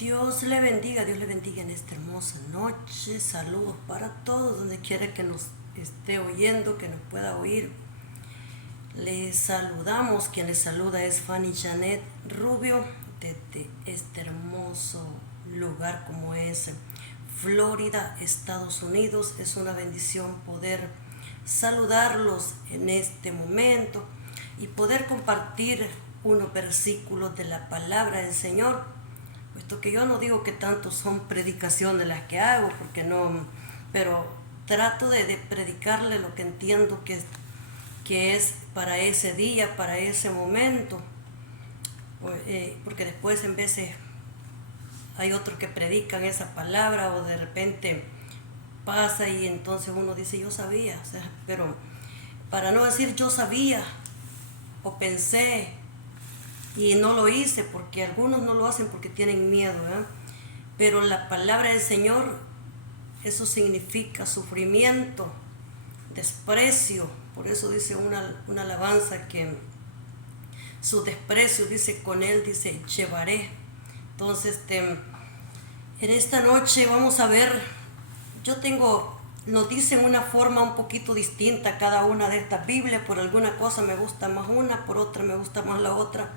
Dios le bendiga en esta hermosa noche. Saludos para todos, donde quiera que nos esté oyendo, que nos pueda oír. Les saludamos, quien les saluda es Fanny Janet Rubio, desde este hermoso lugar como es Florida, Estados Unidos. Es una bendición poder saludarlos en este momento y poder compartir unos versículos de la palabra del Señor, puesto que yo no digo que tanto son predicaciones las que hago, porque no, pero trato de predicarle lo que entiendo que es para ese día, para ese momento, porque después en veces hay otros que predican esa palabra o de repente pasa y entonces uno dice yo sabía, o sea, pero para no decir yo sabía o pensé y no lo hice, porque algunos no lo hacen porque tienen miedo, ¿eh? Pero la palabra del Señor, eso significa sufrimiento, desprecio. Por eso dice una alabanza que su desprecio, dice, con él, dice, llevaré. Entonces, en esta noche vamos a ver, nos dicen una forma un poquito distinta cada una de estas Biblias. Por alguna cosa me gusta más una, por otra me gusta más la otra,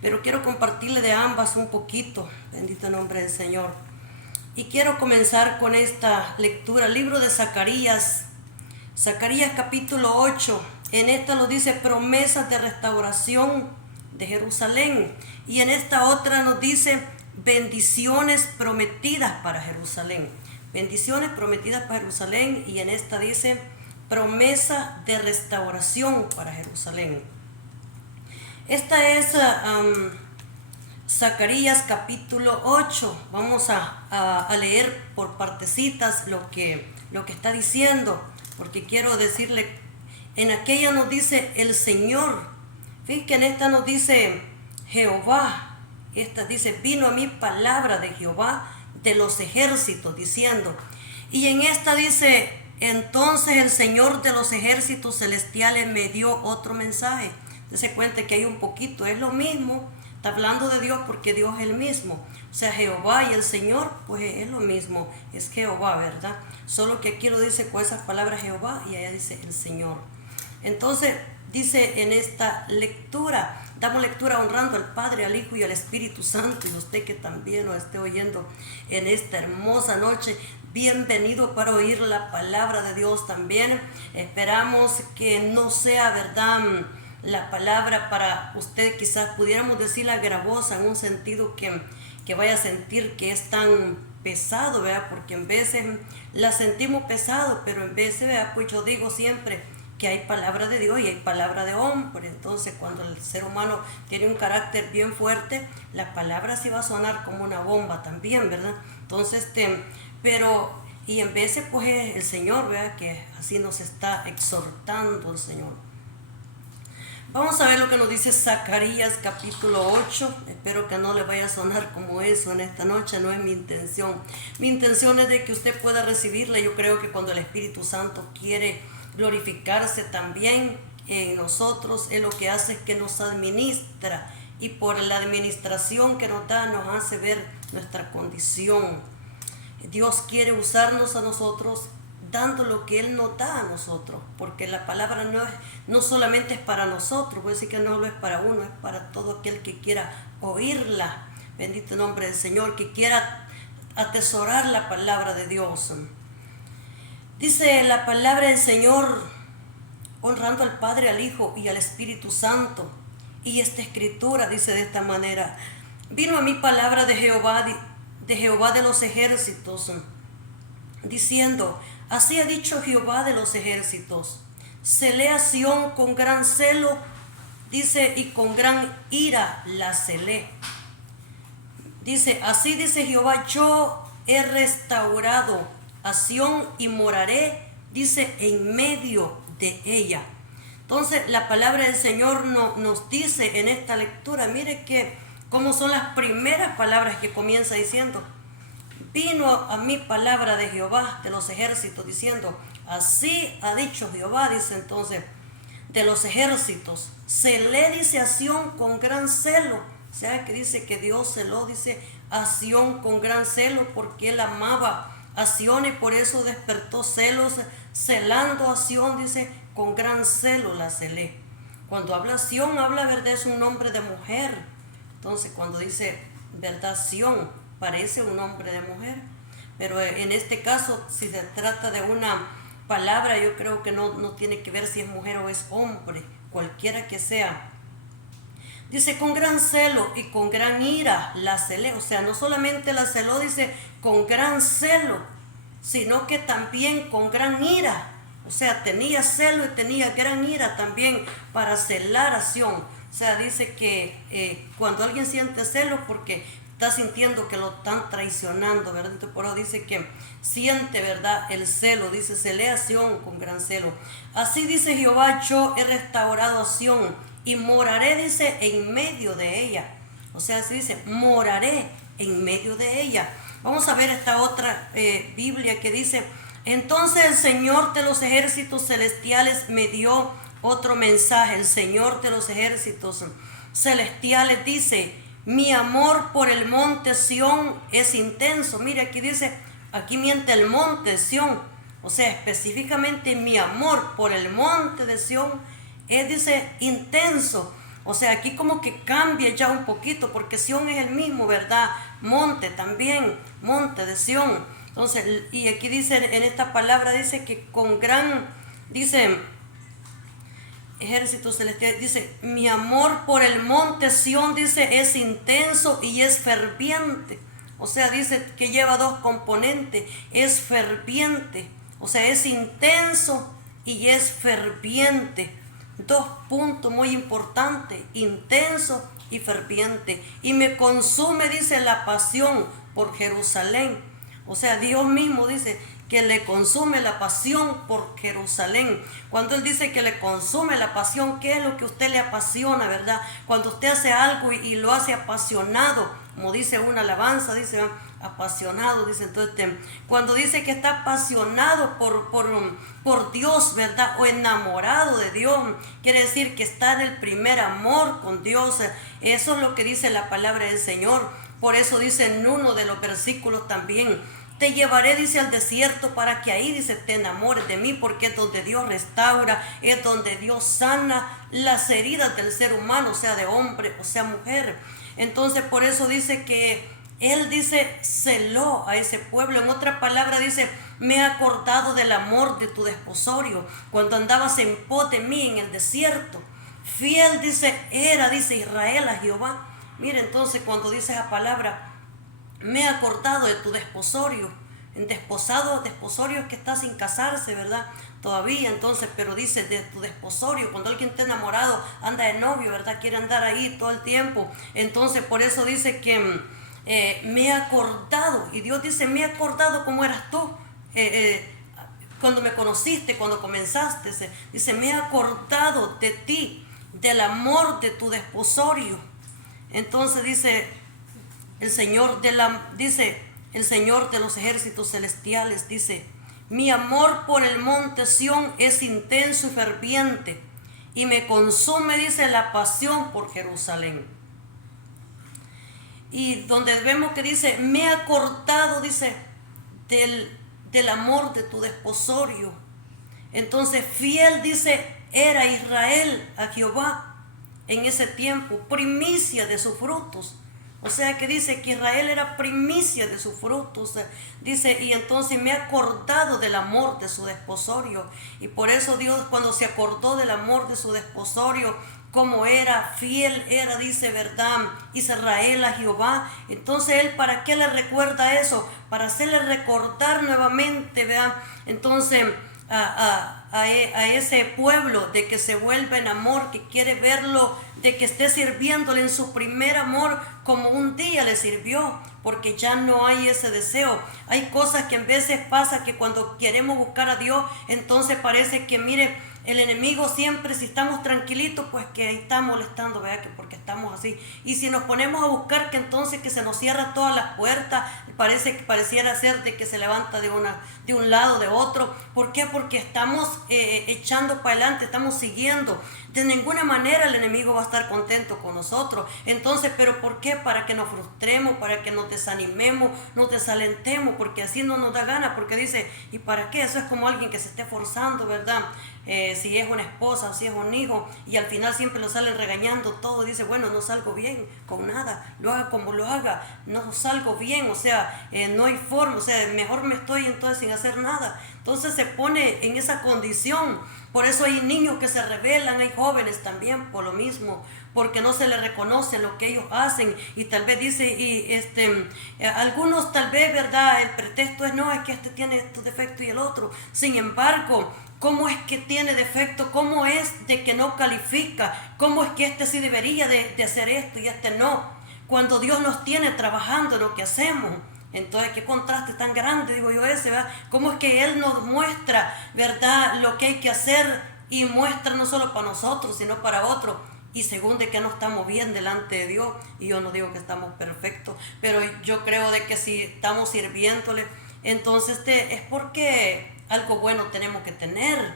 pero quiero compartirle de ambas un poquito, bendito nombre del Señor. Y quiero comenzar con esta lectura, libro de Zacarías capítulo 8. En esta nos dice promesas de restauración de Jerusalén, y en esta otra nos dice bendiciones prometidas para Jerusalén. Bendiciones prometidas para Jerusalén, y en esta dice promesa de restauración para Jerusalén. Esta es Zacarías capítulo 8. Vamos a leer por partecitas lo que está diciendo, porque quiero decirle, en aquella nos dice el Señor. Fíjense que en esta nos dice Jehová. Esta dice, vino a mí palabra de Jehová de los ejércitos, diciendo. Y en esta dice, entonces el Señor de los ejércitos celestiales me dio otro mensaje. Se cuenta que hay un poquito, es lo mismo, está hablando de Dios porque Dios es el mismo. O sea, Jehová y el Señor, pues es lo mismo, es Jehová, ¿verdad? Solo que aquí lo dice con esas palabras Jehová y allá dice el Señor. Entonces, dice en esta lectura, damos lectura honrando al Padre, al Hijo y al Espíritu Santo. Y usted que también nos esté oyendo en esta hermosa noche, bienvenido para oír la palabra de Dios también. Esperamos que no sea, ¿verdad?, la palabra para usted, quizás pudiéramos decirla gravosa, en un sentido que vaya a sentir que es tan pesado, ¿verdad? Porque en veces la sentimos pesado, pero en veces, ¿verdad?, pues yo digo siempre que hay palabra de Dios y hay palabra de hombre. Entonces, cuando el ser humano tiene un carácter bien fuerte, la palabra sí va a sonar como una bomba también, ¿verdad? Entonces, y en veces, pues es el Señor, ¿verdad?, que así nos está exhortando el Señor. Vamos a ver lo que nos dice Zacarías capítulo 8. Espero que no le vaya a sonar como eso en esta noche, no es mi intención. Mi intención es de que usted pueda recibirla. Yo creo que cuando el Espíritu Santo quiere glorificarse también en nosotros, Él lo que hace es que nos administra, y por la administración que nos da, nos hace ver nuestra condición. Dios quiere usarnos a nosotros, dando lo que Él nos da a nosotros, porque la palabra no solamente es para nosotros, voy a decir que no lo es para uno, es para todo aquel que quiera oírla. Bendito nombre del Señor, que quiera atesorar la palabra de Dios. Dice la palabra del Señor, honrando al Padre, al Hijo y al Espíritu Santo. Y esta escritura dice de esta manera, vino a mí palabra de Jehová de los ejércitos, diciendo, así ha dicho Jehová de los ejércitos, celé a Sión con gran celo, dice, y con gran ira la celé. Dice, así dice Jehová, yo he restaurado a Sión y moraré, dice, en medio de ella. Entonces la palabra del Señor nos dice en esta lectura, mire que cómo son las primeras palabras que comienza diciendo, vino a mí palabra de Jehová de los ejércitos, diciendo, así ha dicho Jehová, dice entonces, de los ejércitos, celé, dice, a Sión con gran celo, O sea que dice que Dios celó, dice, a Sión con gran celo, porque él amaba a Sión y por eso despertó celos, celando a Sión, dice, con gran celo la celé. Cuando habla Sión, habla, verdad, es un nombre de mujer. Entonces cuando dice, verdad, Sión, parece un nombre de mujer. Pero en este caso, si se trata de una palabra, yo creo que no tiene que ver si es mujer o es hombre, cualquiera que sea. Dice, con gran celo y con gran ira la celé. O sea, no solamente la celó, dice, con gran celo, sino que también con gran ira. O sea, tenía celo y tenía gran ira también para celar a Sión. O sea, dice que cuando alguien siente celo, porque está sintiendo que lo están traicionando, ¿verdad? Entonces, por eso dice que siente, ¿verdad?, el celo. Dice, celé a Sión con gran celo. Así dice Jehová, yo he restaurado a Sión y moraré, dice, en medio de ella. O sea, así dice, moraré en medio de ella. Vamos a ver esta otra Biblia que dice, entonces el Señor de los ejércitos celestiales me dio otro mensaje. El Señor de los ejércitos celestiales dice, mi amor por el monte Sión es intenso. Mire, aquí dice, aquí miente el monte Sión. O sea, específicamente mi amor por el monte de Sión es, dice, intenso. O sea, aquí como que cambia ya un poquito, porque Sión es el mismo, ¿verdad? Monte también, monte de Sión. Entonces, y aquí dice, en esta palabra dice que con gran, dice, ejército celestial, dice, mi amor por el monte Sión, dice, es intenso y es ferviente. O sea, dice que lleva dos componentes, es ferviente, o sea, es intenso y es ferviente. Dos puntos muy importantes, intenso y ferviente. Y me consume, dice, la pasión por Jerusalén. O sea, Dios mismo dice que le consume la pasión por Jerusalén. Cuando Él dice que le consume la pasión, ¿qué es lo que a usted le apasiona, verdad? Cuando usted hace algo y lo hace apasionado, como dice una alabanza, dice apasionado, dice. Entonces, cuando dice que está apasionado por Dios, ¿verdad? O enamorado de Dios, quiere decir que está en el primer amor con Dios. Eso es lo que dice la palabra del Señor. Por eso dice en uno de los versículos también, te llevaré, dice, al desierto para que ahí, dice, te enamores de mí, porque es donde Dios restaura, es donde Dios sana las heridas del ser humano, o sea, de hombre, o sea, mujer. Entonces, por eso dice que Él, dice, celó a ese pueblo. En otra palabra dice, me he acordado del amor de tu desposorio, cuando andabas en pos de mí en el desierto. Fiel, dice, era, dice, Israel a Jehová. Mire, entonces, cuando dice esa palabra, me he acordado de tu desposorio. En desposorio es que está sin casarse, ¿verdad? Todavía, entonces, pero dice de tu desposorio, cuando alguien está enamorado, anda de novio, ¿verdad? Quiere andar ahí todo el tiempo. Entonces, por eso dice que me he acordado. Y Dios dice, me he acordado cómo eras tú. Cuando me conociste, cuando comenzaste, dice, me he acordado de ti, del amor de tu desposorio. Entonces dice el Señor el Señor de los ejércitos celestiales, dice, mi amor por el monte Sión es intenso y ferviente, y me consume, dice, la pasión por Jerusalén. Y donde vemos que dice, me he acordado, dice, del amor de tu desposorio. Entonces, fiel, dice, era Israel a Jehová en ese tiempo, primicia de sus frutos. O sea que dice que Israel era primicia de sus frutos. Dice, y entonces me he acordado del amor de su desposorio. Y por eso Dios, cuando se acordó del amor de su desposorio, como era fiel, era, dice, verdad, Israel a Jehová. Entonces Él, ¿para qué le recuerda eso? Para hacerle recordar nuevamente, ¿verdad? Entonces, a ese pueblo de que se vuelve en amor, que quiere verlo, de que esté sirviéndole en su primer amor como un día le sirvió, porque ya no hay ese deseo. Hay cosas que en veces pasa que cuando queremos buscar a Dios, entonces parece que, mire, el enemigo siempre, si estamos tranquilitos, pues que está molestando, ¿verdad? Que porque estamos así. Y si nos ponemos a buscar, que entonces que se nos cierran todas las puertas, pareciera ser de que se levanta de un lado, de otro. ¿Por qué? Porque estamos echando para adelante, estamos siguiendo. de ninguna manera el enemigo va a estar contento con nosotros. Entonces, ¿pero por qué? Para que nos frustremos, para que nos desanimemos, nos desalentemos, porque así no nos da gana, porque dice, ¿y para qué? Eso es como alguien que se esté forzando, ¿verdad? Si es una esposa o si es un hijo, y al final siempre lo salen regañando todo, dice, bueno, no salgo bien con nada, lo haga como lo haga, no salgo bien, o sea, no hay forma, o sea, mejor me estoy entonces sin hacer nada. Entonces se pone en esa condición. Por eso hay niños que se rebelan, hay jóvenes también por lo mismo, porque no se les reconoce lo que ellos hacen, y tal vez dice, algunos tal vez, ¿verdad? El pretexto es, no, es que este tiene estos defectos y el otro. Sin embargo, ¿cómo es que tiene defecto? ¿Cómo es de que no califica? ¿Cómo es que este sí debería de hacer esto y este no? Cuando Dios nos tiene trabajando en lo que hacemos. Entonces, qué contraste tan grande, digo yo ese, ¿verdad? ¿Cómo es que Él nos muestra, verdad, lo que hay que hacer, y muestra no solo para nosotros, sino para otros? Y según de que no estamos bien delante de Dios, y yo no digo que estamos perfectos, pero yo creo de que si estamos sirviéndole, entonces es porque algo bueno tenemos que tener.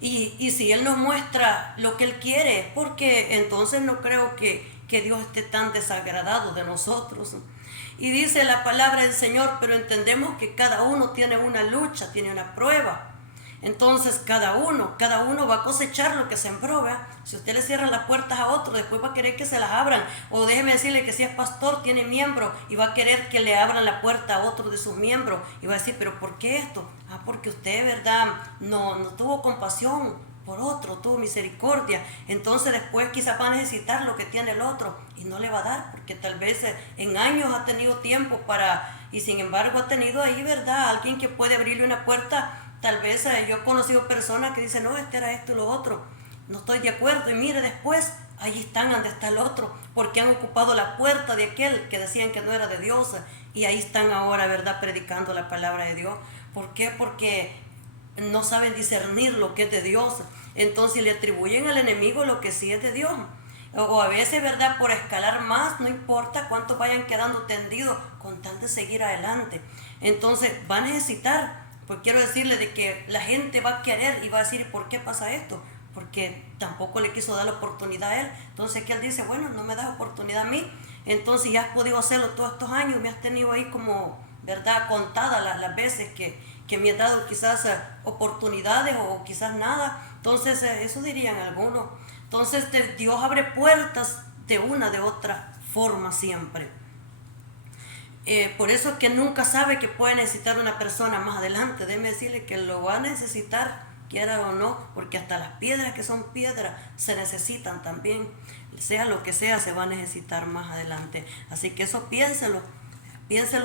Y si Él nos muestra lo que Él quiere, es porque entonces no creo que Dios esté tan desagradado de nosotros. Y dice la palabra del Señor, pero entendemos que cada uno tiene una lucha, tiene una prueba. Entonces cada uno va a cosechar lo que sembró, ¿verdad? Si usted le cierra las puertas a otro, después va a querer que se las abran. O déjeme decirle que si es pastor, tiene miembro, y va a querer que le abran la puerta a otro de sus miembros. Y va a decir, ¿pero por qué esto? Porque usted, ¿verdad? No tuvo compasión por otro, tuvo misericordia. Entonces después quizás va a necesitar lo que tiene el otro, y no le va a dar, porque tal vez en años ha tenido tiempo y sin embargo ha tenido ahí, ¿verdad? Alguien que puede abrirle una puerta. Tal vez yo he conocido personas que dicen, no, este era esto y lo otro, no estoy de acuerdo, y mire después, ahí están donde está el otro, porque han ocupado la puerta de aquel que decían que no era de Dios, y ahí están ahora, ¿verdad?, predicando la palabra de Dios. ¿Por qué? Porque no saben discernir lo que es de Dios. Entonces le atribuyen al enemigo lo que sí es de Dios. O a veces, ¿verdad?, por escalar más, no importa cuántos vayan quedando tendidos, con tal de seguir adelante. Entonces va a necesitar, pues quiero decirle de que la gente va a querer y va a decir, ¿por qué pasa esto? Porque tampoco le quiso dar la oportunidad a él. Entonces que él dice, bueno, no me das oportunidad a mí, entonces ya has podido hacerlo todos estos años, me has tenido ahí como, ¿verdad?, contadas las veces que me has dado quizás oportunidades o quizás nada. Entonces eso dirían algunos. Entonces Dios abre puertas de una de otra forma siempre. Por eso es que nunca sabe que puede necesitar una persona más adelante. Déjeme decirle que lo va a necesitar, quiera o no, porque hasta las piedras que son piedras se necesitan también. Sea lo que sea, se va a necesitar más adelante. Así que eso piénselo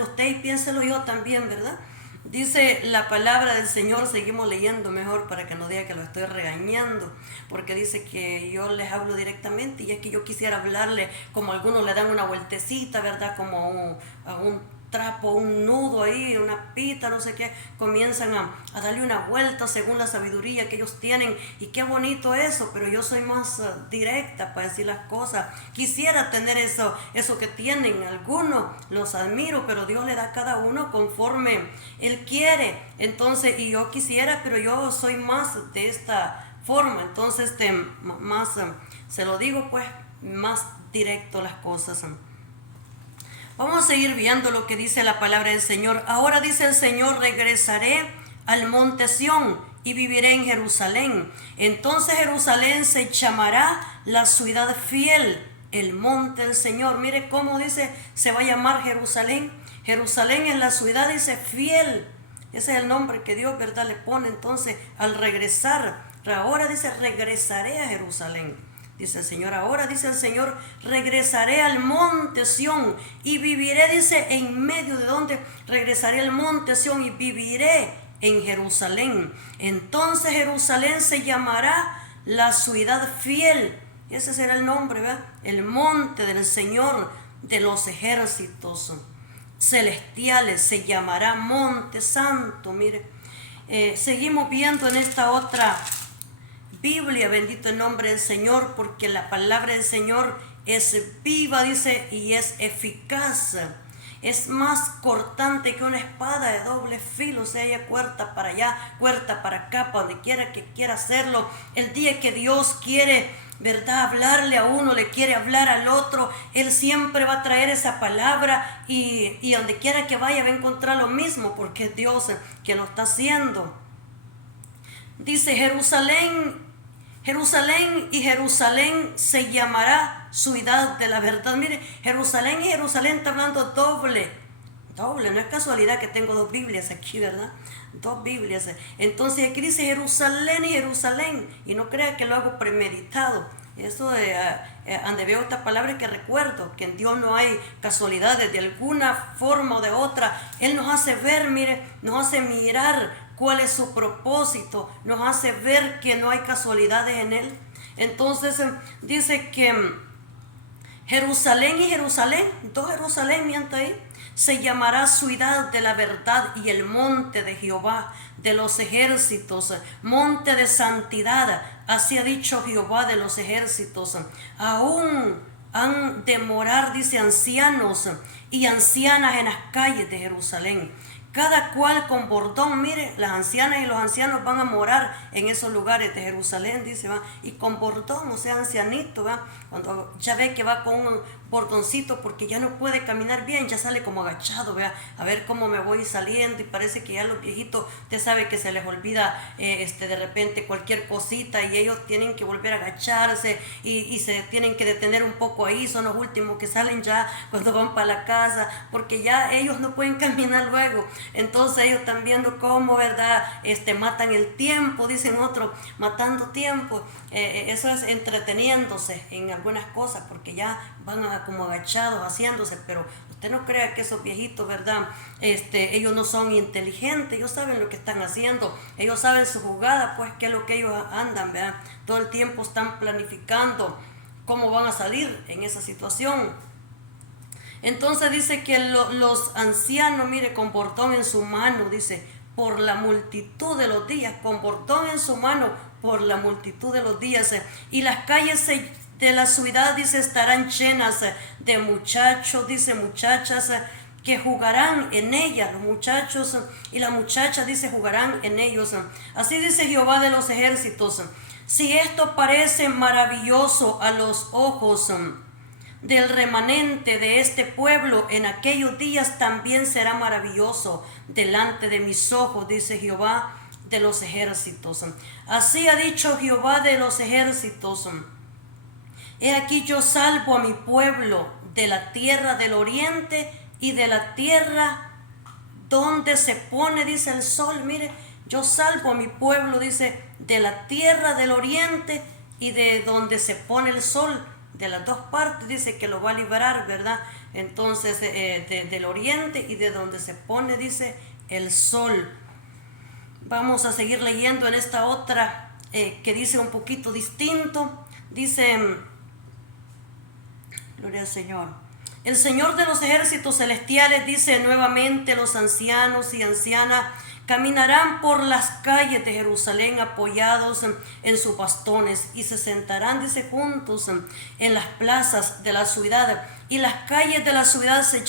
usted y piénselo yo también, ¿verdad? Dice la palabra del Señor, seguimos leyendo mejor para que no diga que lo estoy regañando, porque dice que yo les hablo directamente, y es que yo quisiera hablarle como algunos le dan una vueltecita, ¿verdad? Como a un trapo, un nudo ahí, una pita, no sé qué, comienzan a darle una vuelta según la sabiduría que ellos tienen, y qué bonito eso, pero yo soy más directa para decir las cosas. Quisiera tener eso que tienen algunos, los admiro, pero Dios le da a cada uno conforme Él quiere. Entonces, y yo quisiera, pero yo soy más de esta forma, entonces más, se lo digo pues, más directo las cosas. Vamos a seguir viendo lo que dice la palabra del Señor. Ahora dice el Señor, regresaré al monte Sión y viviré en Jerusalén. Entonces Jerusalén se llamará la ciudad fiel, el monte del Señor. Mire cómo dice, se va a llamar Jerusalén. Jerusalén es la ciudad, dice, fiel. Ese es el nombre que Dios, ¿verdad?, le pone entonces al regresar. Ahora dice, regresaré a Jerusalén. Dice el Señor, ahora dice el Señor, regresaré al monte Sión y viviré, dice, en medio de donde regresaré al monte Sión y viviré en Jerusalén. Entonces Jerusalén se llamará la ciudad fiel. Ese será el nombre, ¿verdad? El monte del Señor de los ejércitos celestiales se llamará monte santo. Mire, seguimos viendo en esta otra Biblia, bendito el nombre del Señor, porque la palabra del Señor es viva, dice, y es eficaz. es más cortante que una espada de doble filo, o sea, ella cuerta para allá, cuerta para acá, para donde quiera que quiera hacerlo. El día que Dios quiere, ¿verdad?, hablarle a uno, le quiere hablar al otro, Él siempre va a traer esa palabra y donde quiera que vaya va a encontrar lo mismo, porque es Dios que lo está haciendo. Dice Jerusalén, Jerusalén, y Jerusalén se llamará ciudad de la verdad. Mire, Jerusalén y Jerusalén está hablando doble, no es casualidad que tengo dos Biblias aquí, ¿verdad? Dos Biblias. Entonces aquí dice Jerusalén y Jerusalén, y no crea que lo hago premeditado. Eso donde veo esta palabra que recuerdo que en Dios no hay casualidades, de alguna forma o de otra. Él nos hace ver, mire, nos hace mirar cuál es su propósito, nos hace ver que no hay casualidades en Él. Entonces dice que Jerusalén y Jerusalén, dos Jerusalén, mienta ahí, se llamará ciudad de la verdad y el monte de Jehová de los ejércitos, monte de santidad, así ha dicho Jehová de los ejércitos. Aún han de morar, dice, ancianos y ancianas en las calles de Jerusalén, cada cual con bordón. Mire, las ancianas y los ancianos van a morar en esos lugares de Jerusalén, dice, va, y con bordón, o sea, ancianito, va, cuando ya ve que va con un bordoncito porque ya no puede caminar bien, ya sale como agachado, vea, a ver cómo me voy saliendo, y parece que ya los viejitos, usted sabe que se les olvida de repente cualquier cosita y ellos tienen que volver a agacharse y se tienen que detener un poco ahí, son los últimos que salen ya cuando van para la casa, porque ya ellos no pueden caminar luego. Entonces ellos están viendo cómo, ¿verdad?, matan el tiempo, dicen otros, matando tiempo. Eso es entreteniéndose en algunas cosas, porque ya van como agachados haciéndose, pero usted no crea que esos viejitos, ¿verdad?, ellos no son inteligentes, ellos saben lo que están haciendo, ellos saben su jugada, pues qué es lo que ellos andan, ¿verdad? Todo el tiempo están planificando cómo van a salir en esa situación. Entonces dice que los ancianos, mire, con bordón en su mano, dice, por la multitud de los días, con bordón en su mano, por la multitud de los días, y las calles de la ciudad, dice, estarán llenas de muchachos, dice, muchachas que jugarán en ellas, los muchachos y las muchachas, dice, jugarán en ellos. Así dice Jehová de los ejércitos, si esto parece maravilloso a los ojos del remanente de este pueblo, en aquellos días también será maravilloso delante de mis ojos, dice Jehová de los ejércitos. Así ha dicho Jehová de los ejércitos, he aquí yo salvo a mi pueblo de la tierra del oriente y de la tierra donde se pone, dice, el sol. Mire, yo salvo a mi pueblo, dice, de la tierra del oriente y de donde se pone el sol. De las dos partes dice que lo va a liberar, ¿verdad? Entonces del oriente y de donde se pone, dice, el sol. Vamos a seguir leyendo en esta otra que dice un poquito distinto. Dice, gloria al Señor, el Señor de los ejércitos celestiales, dice nuevamente, los ancianos y ancianas caminarán por las calles de Jerusalén apoyados en sus bastones y se sentarán, dice, juntos en las plazas de la ciudad, y las calles de la ciudad se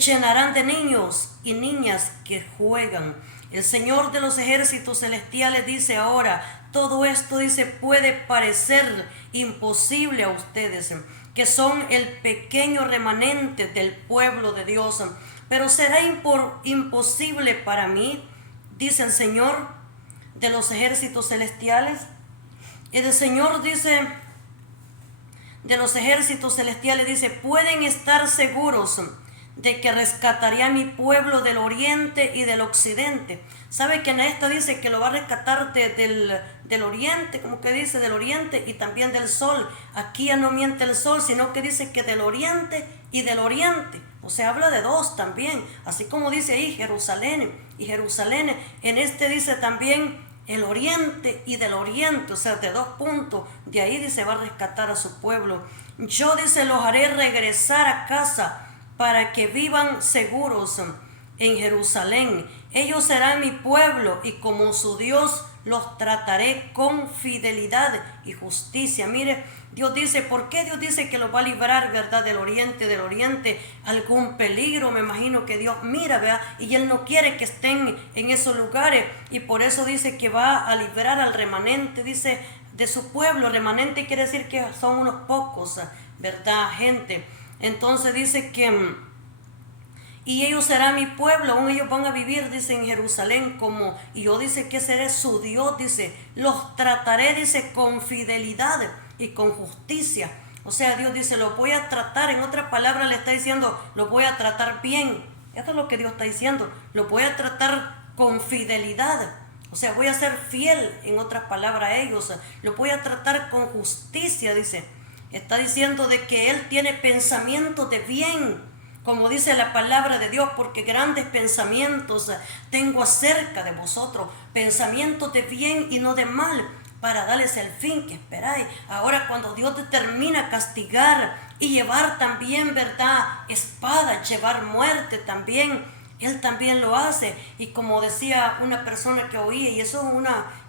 llenarán de niños y niñas que juegan. El Señor de los ejércitos celestiales dice ahora, todo esto, dice, puede parecer imposible a ustedes, que son el pequeño remanente del pueblo de Dios, pero será imposible para mí, dice el Señor de los ejércitos celestiales. Y el Señor, dice, de los ejércitos celestiales, dice, pueden estar seguros de que rescataré a mi pueblo del oriente y del occidente. ¿Sabe que en esta dice que lo va a rescatar del oriente, como que dice del oriente y también del sol? Aquí ya no miente el sol, sino que dice que del oriente y del oriente. O sea, habla de dos también, así como dice ahí Jerusalén y Jerusalén. En este dice también el oriente y del oriente, o sea, de dos puntos. De ahí dice va a rescatar a su pueblo. Yo, dice, los haré regresar a casa para que vivan seguros en Jerusalén. Ellos serán mi pueblo y como su Dios los trataré con fidelidad y justicia. Mire, Dios dice, ¿por qué Dios dice que los va a librar, verdad, del oriente, algún peligro? Me imagino que Dios mira, ¿verdad? Y Él no quiere que estén en esos lugares, y por eso dice que va a librar al remanente, dice, de su pueblo. Remanente quiere decir que son unos pocos, ¿verdad, gente? Entonces dice que y ellos serán mi pueblo, aún ellos van a vivir, dice, en Jerusalén, como, y yo dice que seré su Dios, dice, los trataré, dice, con fidelidad y con justicia. O sea, Dios dice, los voy a tratar, en otras palabras le está diciendo, los voy a tratar bien. Esto es lo que Dios está diciendo, los voy a tratar con fidelidad. O sea, voy a ser fiel, en otras palabras, a ellos, los voy a tratar con justicia, dice. Está diciendo de que Él tiene pensamientos de bien, como dice la palabra de Dios, porque grandes pensamientos tengo acerca de vosotros, pensamientos de bien y no de mal, para darles el fin que esperáis. Ahora, cuando Dios determina castigar y llevar también, ¿verdad?, espada, llevar muerte también, Él también lo hace. Y como decía una persona que oía, y eso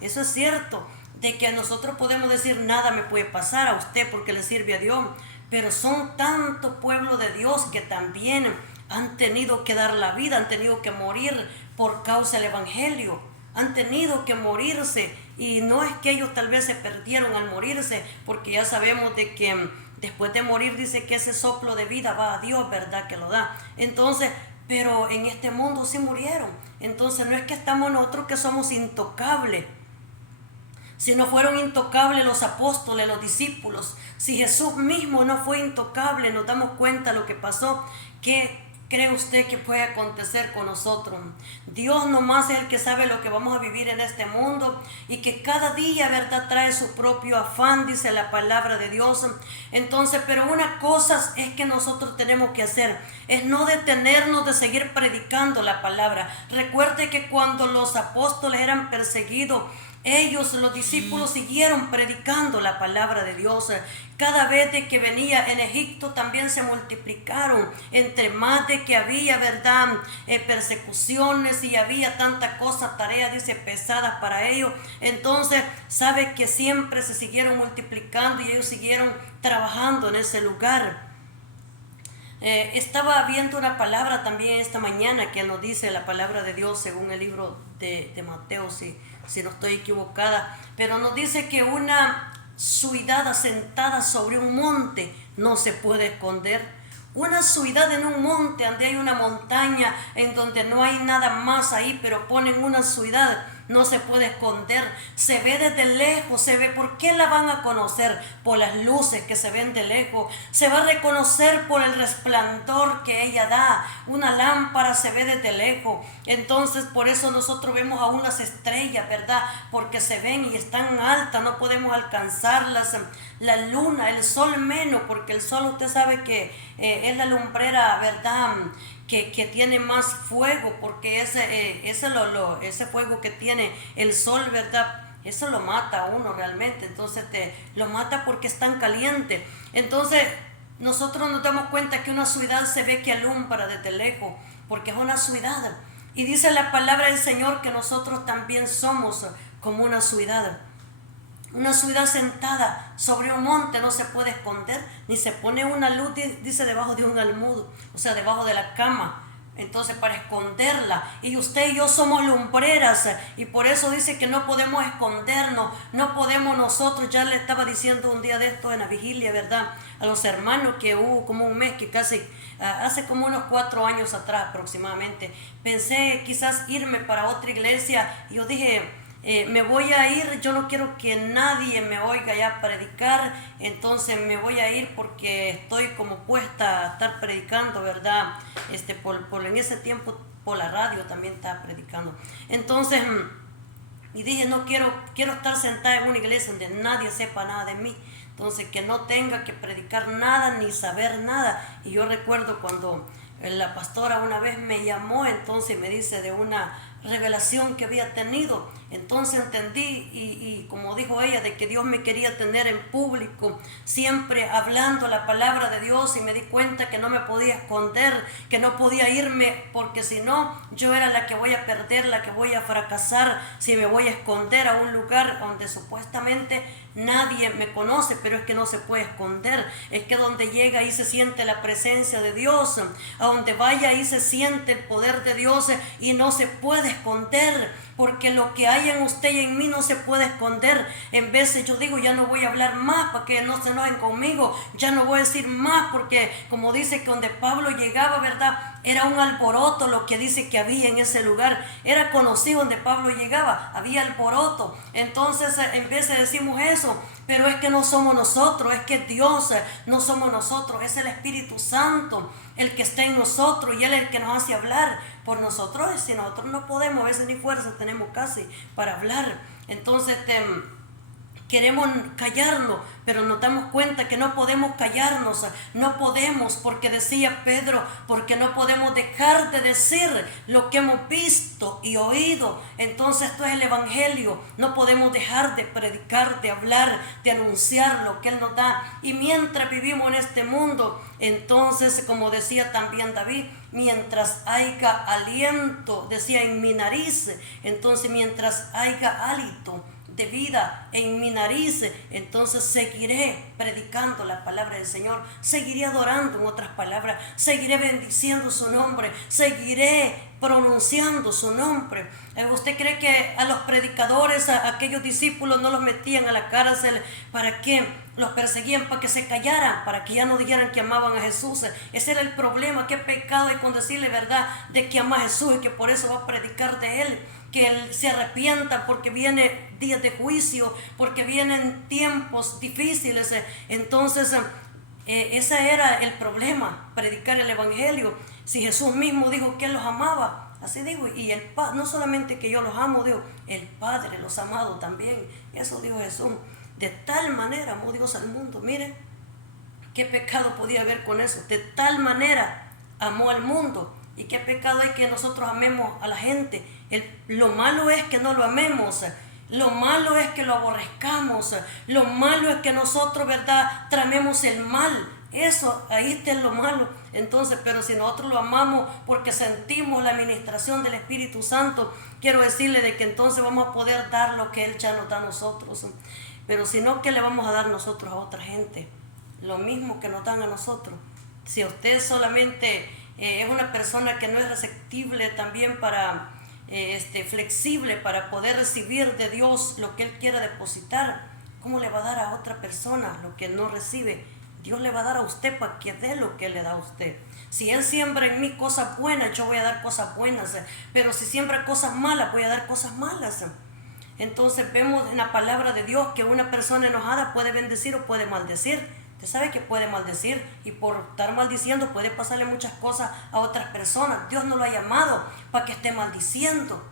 es cierto, de que nosotros podemos decir, nada me puede pasar a usted porque le sirve a Dios. Pero son tantos pueblos de Dios que también han tenido que dar la vida, han tenido que morir por causa del Evangelio, han tenido que morirse, y no es que ellos tal vez se perdieron al morirse, porque ya sabemos de que después de morir dice que ese soplo de vida va a Dios, ¿verdad?, que lo da. Entonces, pero en este mundo sí murieron. Entonces no es que estamos nosotros que somos intocables. Si no fueron intocables los apóstoles, los discípulos, si Jesús mismo no fue intocable, nos damos cuenta de lo que pasó. ¿Qué cree usted que puede acontecer con nosotros? Dios nomás es el que sabe lo que vamos a vivir en este mundo, y que cada día, ¿verdad?, trae su propio afán, dice la palabra de Dios. Entonces, pero una cosa es que nosotros tenemos que hacer, es no detenernos de seguir predicando la palabra. Recuerde que cuando los apóstoles eran perseguidos, ellos, los discípulos, siguieron predicando la palabra de Dios. Cada vez de que venía en Egipto también se multiplicaron. Entre más de que había, ¿verdad?, persecuciones, y había tanta cosa, tareas, dice, pesadas para ellos. Entonces, sabe que siempre se siguieron multiplicando y ellos siguieron trabajando en ese lugar. Estaba viendo una palabra también esta mañana que nos dice la palabra de Dios según el libro de Mateo, si no estoy equivocada, pero nos dice que una ciudad asentada sobre un monte no se puede esconder. Una ciudad en un monte, donde hay una montaña, en donde no hay nada más ahí, pero ponen una ciudad, no se puede esconder, se ve desde lejos, se ve. ¿Por qué la van a conocer? Por las luces que se ven de lejos. Se va a reconocer por el resplandor que ella da. Una lámpara se ve desde lejos. Entonces, por eso nosotros vemos aún las estrellas, ¿verdad?, porque se ven y están altas, no podemos alcanzarlas. La luna, el sol menos, porque el sol, usted sabe que es la lumbrera, ¿verdad?, que tiene más fuego, porque ese fuego que tiene el sol, ¿verdad?, eso lo mata a uno realmente. Entonces lo mata porque es tan caliente. Entonces nosotros nos damos cuenta que una ciudad se ve que alumbra desde lejos, porque es una ciudad. Y dice la palabra del Señor que nosotros también somos como una ciudad. Una ciudad sentada sobre un monte no se puede esconder, ni se pone una luz, dice, debajo de un almud, o sea, debajo de la cama. Entonces, para esconderla. Y usted y yo somos lumbreras, y por eso dice que no podemos escondernos, no podemos nosotros. Ya le estaba diciendo un día de esto en la vigilia, ¿verdad?, a los hermanos, que hubo como un mes, que casi hace como unos 4 años atrás aproximadamente, pensé quizás irme para otra iglesia, y yo dije, me voy a ir, yo no quiero que nadie me oiga ya predicar, entonces me voy a ir porque estoy como puesta a estar predicando, ¿verdad? En ese tiempo por la radio también estaba predicando. Entonces, y dije, no quiero estar sentada en una iglesia donde nadie sepa nada de mí, entonces que no tenga que predicar nada ni saber nada. Y yo recuerdo cuando la pastora una vez me llamó, entonces me dice de una revelación que había tenido. Entonces entendí y como dijo ella, de que Dios me quería tener en público, siempre hablando la palabra de Dios, y me di cuenta que no me podía esconder, que no podía irme, porque si no, yo era la que voy a perder, la que voy a fracasar, si me voy a esconder a un lugar donde supuestamente nadie me conoce, pero es que no se puede esconder, es que donde llega ahí se siente la presencia de Dios, a donde vaya ahí se siente el poder de Dios y no se puede esconder, porque lo que hay en usted y en mí no se puede esconder. En veces yo digo, ya no voy a hablar más para que no se enojen conmigo, ya no voy a decir más, porque como dice que donde Pablo llegaba, ¿verdad? Era un alboroto lo que dice que había en ese lugar, era conocido donde Pablo llegaba, había alboroto. Entonces en veces decimos eso, pero es que no somos nosotros, es que Dios no somos nosotros, es el Espíritu Santo el que está en nosotros, y Él es el que nos hace hablar por nosotros. Y si nosotros no podemos, a veces ni fuerza tenemos casi para hablar, entonces queremos callarlo, pero nos damos cuenta que no podemos callarnos, no podemos, porque decía Pedro, porque no podemos dejar de decir lo que hemos visto y oído. Entonces esto es el Evangelio, no podemos dejar de predicar, de hablar, de anunciar lo que Él nos da. Y mientras vivimos en este mundo, entonces, como decía también David, mientras haya aliento, decía, en mi nariz, entonces mientras haya hálito de vida en mi nariz, entonces seguiré predicando la palabra del Señor, seguiré adorando, en otras palabras, seguiré bendiciendo su nombre, seguiré pronunciando su nombre. ¿Usted cree que a los predicadores, a aquellos discípulos, no los metían a la cárcel? ¿Para qué? Los perseguían para que se callaran, para que ya no dijeran que amaban a Jesús. Ese era el problema. Qué pecado hay con decirle verdad de que ama a Jesús y que por eso va a predicar de Él, que Él se arrepienta, porque viene días de juicio, porque vienen tiempos difíciles. Entonces ese era el problema, predicar el Evangelio. Si Jesús mismo dijo que Él los amaba, así digo, y el no solamente que yo los amo, digo, el Padre los ha amado también. Eso dijo Jesús. De tal manera amó Dios al mundo. Mire, qué pecado podía haber con eso. De tal manera amó al mundo. Y qué pecado hay que nosotros amemos a la gente. Lo malo es que no lo amemos. Lo malo es que lo aborrezcamos. Lo malo es que nosotros, ¿verdad?, tramemos el mal. Eso, ahí está lo malo. Entonces, pero si nosotros lo amamos porque sentimos la administración del Espíritu Santo, quiero decirle de que entonces vamos a poder dar lo que Él ya nos da a nosotros. Pero si no, ¿qué le vamos a dar nosotros a otra gente? Lo mismo que nos dan a nosotros. Si usted solamente es una persona que no es receptible también para, flexible para poder recibir de Dios lo que Él quiera depositar, ¿cómo le va a dar a otra persona lo que no recibe? Dios le va a dar a usted para que dé lo que Él le da a usted. Si Él siembra en mí cosas buenas, yo voy a dar cosas buenas. Pero si siembra cosas malas, voy a dar cosas malas. Entonces vemos en la palabra de Dios que una persona enojada puede bendecir o puede maldecir. Usted sabe que puede maldecir, y por estar maldiciendo puede pasarle muchas cosas a otras personas. Dios no lo ha llamado para que esté maldiciendo.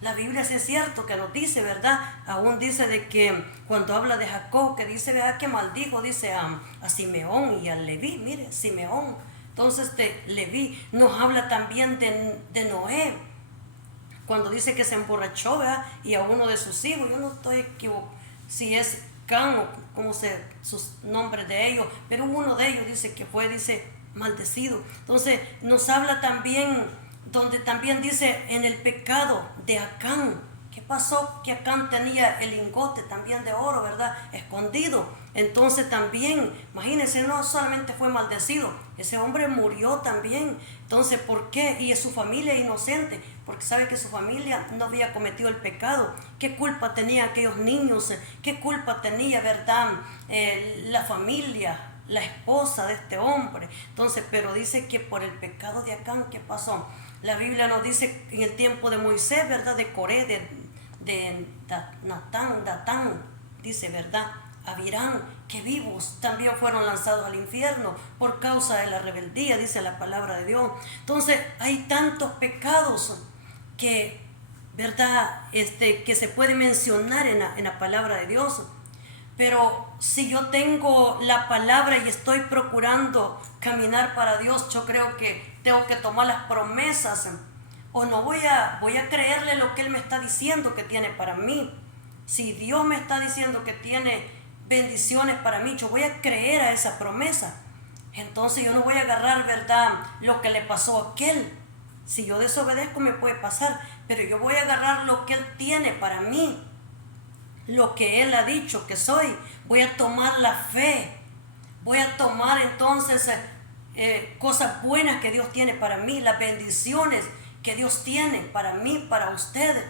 La Biblia sí es cierto que nos dice, ¿verdad? Aún dice de que cuando habla de Jacob, que dice, ¿verdad?, que maldijo, dice a Simeón y a Leví. Mire, Simeón. Entonces Leví nos habla también de Noé, cuando dice que se emborrachó, ¿verdad?, y a uno de sus hijos. Yo no estoy equivocado si es Can o cómo se sus nombres de ellos, pero uno de ellos dice que fue, dice, maldecido. Entonces nos habla también, donde también dice en el pecado de Acán. ¿Qué pasó? Que Acán tenía el lingote también de oro, ¿verdad?, escondido. Entonces también, imagínense, no solamente fue maldecido, ese hombre murió también. Entonces, ¿por qué? Y es su familia inocente, porque sabe que su familia no había cometido el pecado. ¿Qué culpa tenía aquellos niños? ¿Qué culpa tenía, verdad, la familia, la esposa de este hombre? Entonces, pero dice que por el pecado de Acán, ¿qué pasó? La Biblia nos dice en el tiempo de Moisés, ¿verdad?, de Coré, de Datán, dice, ¿verdad?, Abirán, que vivos también fueron lanzados al infierno por causa de la rebeldía, dice la palabra de Dios. Entonces hay tantos pecados que, ¿verdad?, que se puede mencionar en la palabra de Dios. Pero si yo tengo la palabra y estoy procurando caminar para Dios, yo creo que tengo que tomar las promesas o no voy a creerle lo que Él me está diciendo que tiene para mí. Si Dios me está diciendo que tiene bendiciones para mí, yo voy a creer a esa promesa. Entonces yo no voy a agarrar, ¿verdad?, lo que le pasó a aquel. Si yo desobedezco me puede pasar, pero yo voy a agarrar lo que Él tiene para mí, lo que Él ha dicho que soy. Voy a tomar la fe, voy a tomar entonces cosas buenas que Dios tiene para mí, las bendiciones que Dios tiene para mí, para ustedes,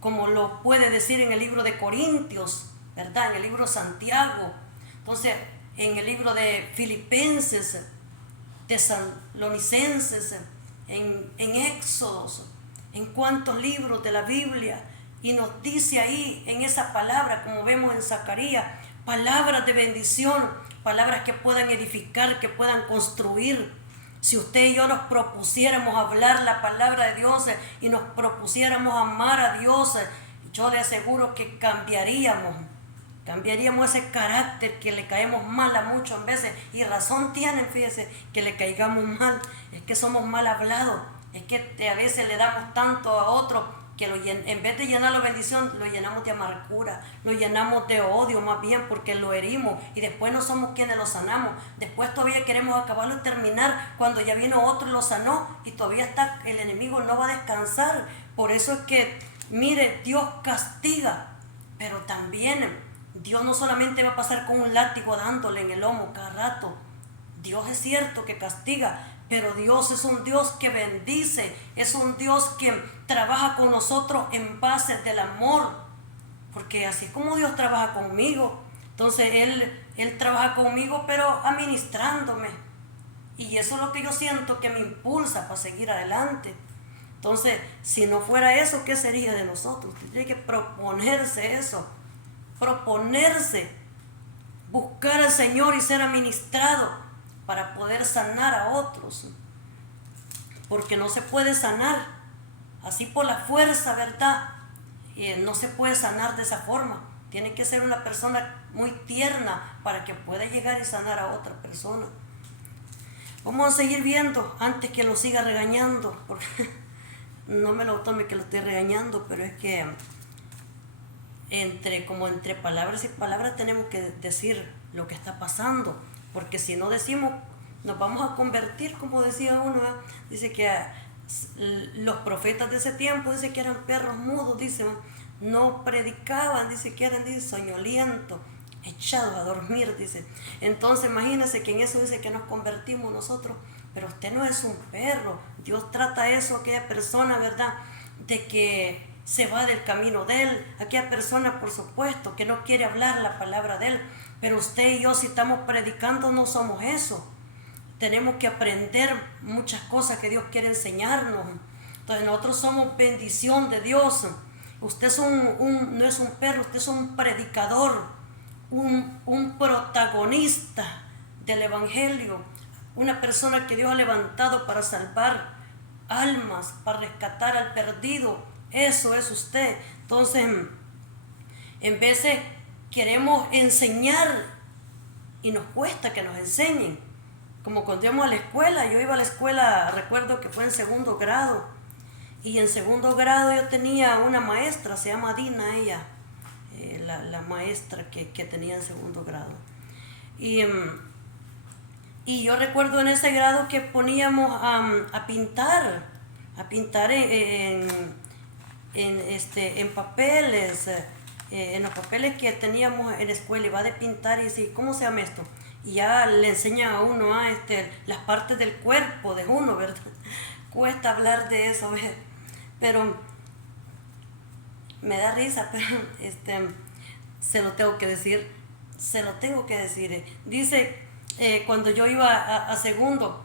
como lo puede decir en el libro de Corintios, ¿verdad?, en el libro de Santiago, entonces en el libro de Filipenses, Tesalonicenses, en Éxodos, en cuantos libros de la Biblia, y nos dice ahí en esa palabra, como vemos en Zacarías, palabras de bendición, palabras que puedan edificar, que puedan construir. Si usted y yo nos propusiéramos hablar la palabra de Dios y nos propusiéramos amar a Dios, yo le aseguro que cambiaríamos ese carácter que le caemos mal a muchas veces, y razón tienen, fíjese, que le caigamos mal, es que somos mal hablados, es que a veces le damos tanto a otro que en vez de llenarlo de bendición, lo llenamos de amargura, lo llenamos de odio más bien, porque lo herimos y después no somos quienes lo sanamos. Después todavía queremos acabarlo y terminar cuando ya vino otro y lo sanó, y todavía está, el enemigo no va a descansar. Por eso es que, mire, Dios castiga, pero también Dios no solamente va a pasar con un látigo dándole en el lomo cada rato. Dios es cierto que castiga, pero Dios es un Dios que bendice, es un Dios que trabaja con nosotros en base del amor, porque así es como Dios trabaja conmigo. Entonces Él trabaja conmigo, pero administrándome, y eso es lo que yo siento que me impulsa para seguir adelante. Entonces, si no fuera eso, ¿qué sería de nosotros? Tiene que proponerse eso, proponerse, buscar al Señor y ser administrado para poder sanar a otros, porque no se puede sanar así por la fuerza, ¿verdad? No se puede sanar de esa forma. Tiene que ser una persona muy tierna para que pueda llegar y sanar a otra persona. Vamos a seguir viendo antes que lo siga regañando, porque no me lo tome que lo estoy regañando, pero es que entre palabras y palabras tenemos que decir lo que está pasando, porque si no decimos, nos vamos a convertir, como decía uno, ¿eh? Dice que los profetas de ese tiempo, dice que eran perros mudos, dice, no predicaban, dice que eran, dice, soñolientos, echados a dormir, dice. Entonces imagínense que en eso dice que nos convertimos nosotros, pero usted no es un perro. Dios trata eso a aquella persona, ¿verdad?, de que se va del camino de Él, aquella persona, por supuesto, que no quiere hablar la palabra de Él. Pero usted y yo, si estamos predicando, no somos eso. Tenemos que aprender muchas cosas que Dios quiere enseñarnos. Entonces nosotros somos bendición de Dios. Usted es no es un perro, usted es un predicador, un protagonista del Evangelio, una persona que Dios ha levantado para salvar almas, para rescatar al perdido. Eso es usted. Entonces, en veces queremos enseñar y nos cuesta que nos enseñen. Como cuando íbamos a la escuela, yo iba a la escuela, recuerdo que fue en segundo grado, y en segundo grado yo tenía una maestra, se llama Dina ella, la maestra que tenía en segundo grado. Y yo recuerdo en ese grado que poníamos a pintar en papeles, en los papeles que teníamos en la escuela, iba de pintar y decir, ¿cómo se llama esto? Y ya le enseñan a uno las partes del cuerpo de uno, ¿verdad? Cuesta hablar de eso, ¿verdad? Pero me da risa, pero se lo tengo que decir. Dice, cuando yo iba a segundo,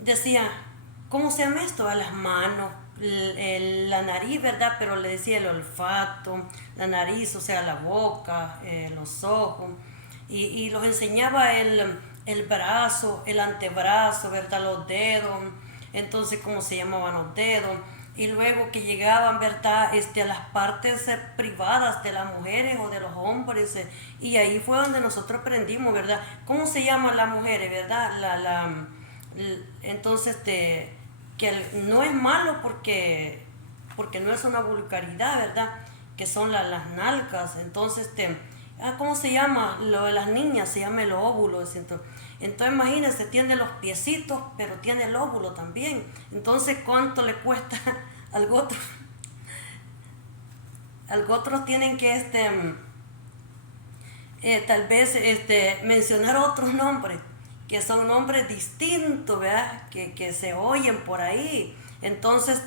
decía, ¿cómo se llama esto? A las manos, la nariz, ¿verdad? Pero le decía el olfato, la nariz, o sea, la boca, los ojos, y los enseñaba el brazo, el antebrazo, ¿verdad? Los dedos, entonces cómo se llamaban los dedos, y luego que llegaban, ¿verdad?, a las partes privadas de las mujeres o de los hombres, y ahí fue donde nosotros aprendimos, ¿verdad?, cómo se llaman las mujeres, ¿verdad? Entonces no es malo porque no es una vulgaridad, ¿verdad? Que son las nalgas. Entonces, ¿cómo se llama? Lo de las niñas se llama el óvulo. Entonces imagínense, tiene los piecitos, pero tiene el óvulo también. Entonces, ¿cuánto le cuesta al otro? Al otro tienen que tal vez mencionar otros nombres, que son nombres distintos, ¿verdad? Que se oyen por ahí. Entonces,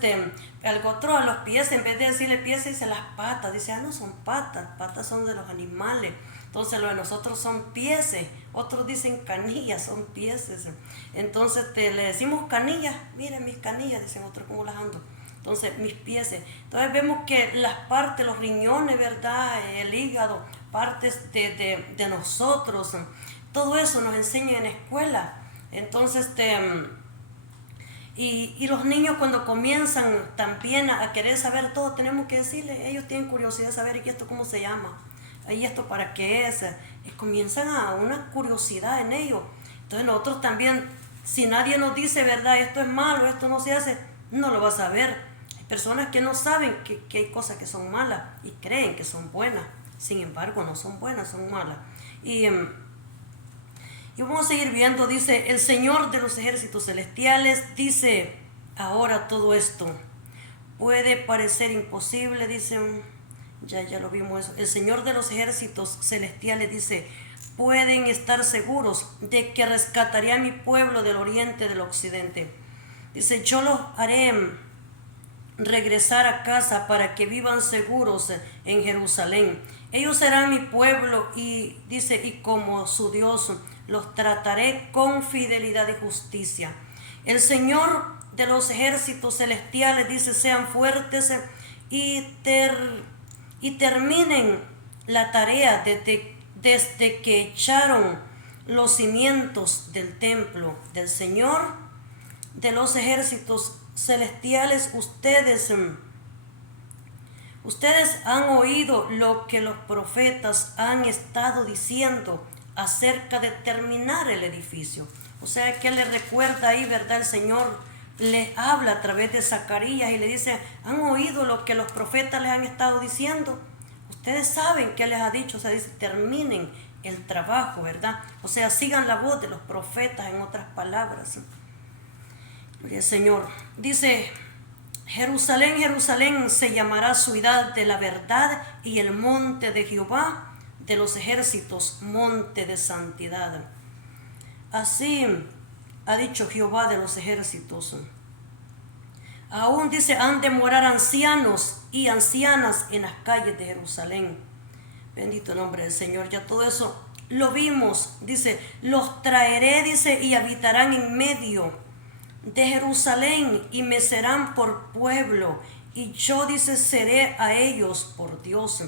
al otro a los pies, en vez de decirle pies, dice las patas. Dice, no son patas son de los animales. Entonces, lo de nosotros son pieses. Otros dicen canillas, son pieses. Entonces, le decimos canillas. Miren mis canillas, dicen otros, ¿cómo las ando? Entonces, mis pieses. Entonces, vemos que las partes, los riñones, ¿verdad? El hígado, partes de nosotros. Todo eso nos enseña en la escuela. Entonces, y los niños cuando comienzan también a querer saber todo, tenemos que decirles, ellos tienen curiosidad de saber, ¿y esto cómo se llama? ¿Y esto para qué es? Comienzan a una curiosidad en ellos. Entonces nosotros también, si nadie nos dice, ¿verdad? Esto es malo, esto no se hace, no lo vas a ver. Hay personas que no saben que hay cosas que son malas y creen que son buenas. Sin embargo, no son buenas, son malas. Y vamos a seguir viendo, dice, el Señor de los ejércitos celestiales, dice, ahora todo esto puede parecer imposible, dice, ya lo vimos eso. El Señor de los ejércitos celestiales dice, pueden estar seguros de que rescataré a mi pueblo del oriente, del occidente. Dice, yo los haré regresar a casa para que vivan seguros en Jerusalén. Ellos serán mi pueblo y dice, y como su Dios los trataré con fidelidad y justicia. El Señor de los ejércitos celestiales dice, sean fuertes y terminen la tarea desde que echaron los cimientos del templo del Señor de los ejércitos celestiales. Ustedes han oído lo que los profetas han estado diciendo acerca de terminar el edificio. O sea que le recuerda ahí, ¿verdad? El Señor le habla a través de Zacarías y le dice, ¿han oído lo que los profetas les han estado diciendo? Ustedes saben qué les ha dicho, o sea, dice, terminen el trabajo, ¿verdad? O sea, sigan la voz de los profetas, en otras palabras. Gloria al Señor. Dice, Jerusalén, Jerusalén se llamará ciudad de la verdad y el monte de Jehová de los ejércitos, monte de santidad. Así ha dicho Jehová de los ejércitos. Aún dice, han de morar ancianos y ancianas en las calles de Jerusalén. Bendito nombre del Señor. Ya todo eso lo vimos. Dice, los traeré, dice, y habitarán en medio de Jerusalén y me serán por pueblo. Y yo, dice, seré a ellos por Dios,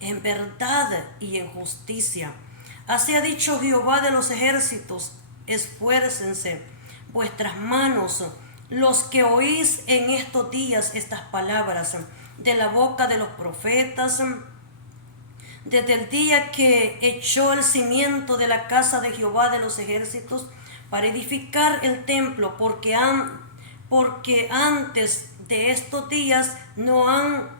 en verdad y en justicia. Así ha dicho Jehová de los ejércitos, esfuércense vuestras manos, los que oís en estos días estas palabras de la boca de los profetas, desde el día que echó el cimiento de la casa de Jehová de los ejércitos para edificar el templo, porque antes de estos días no han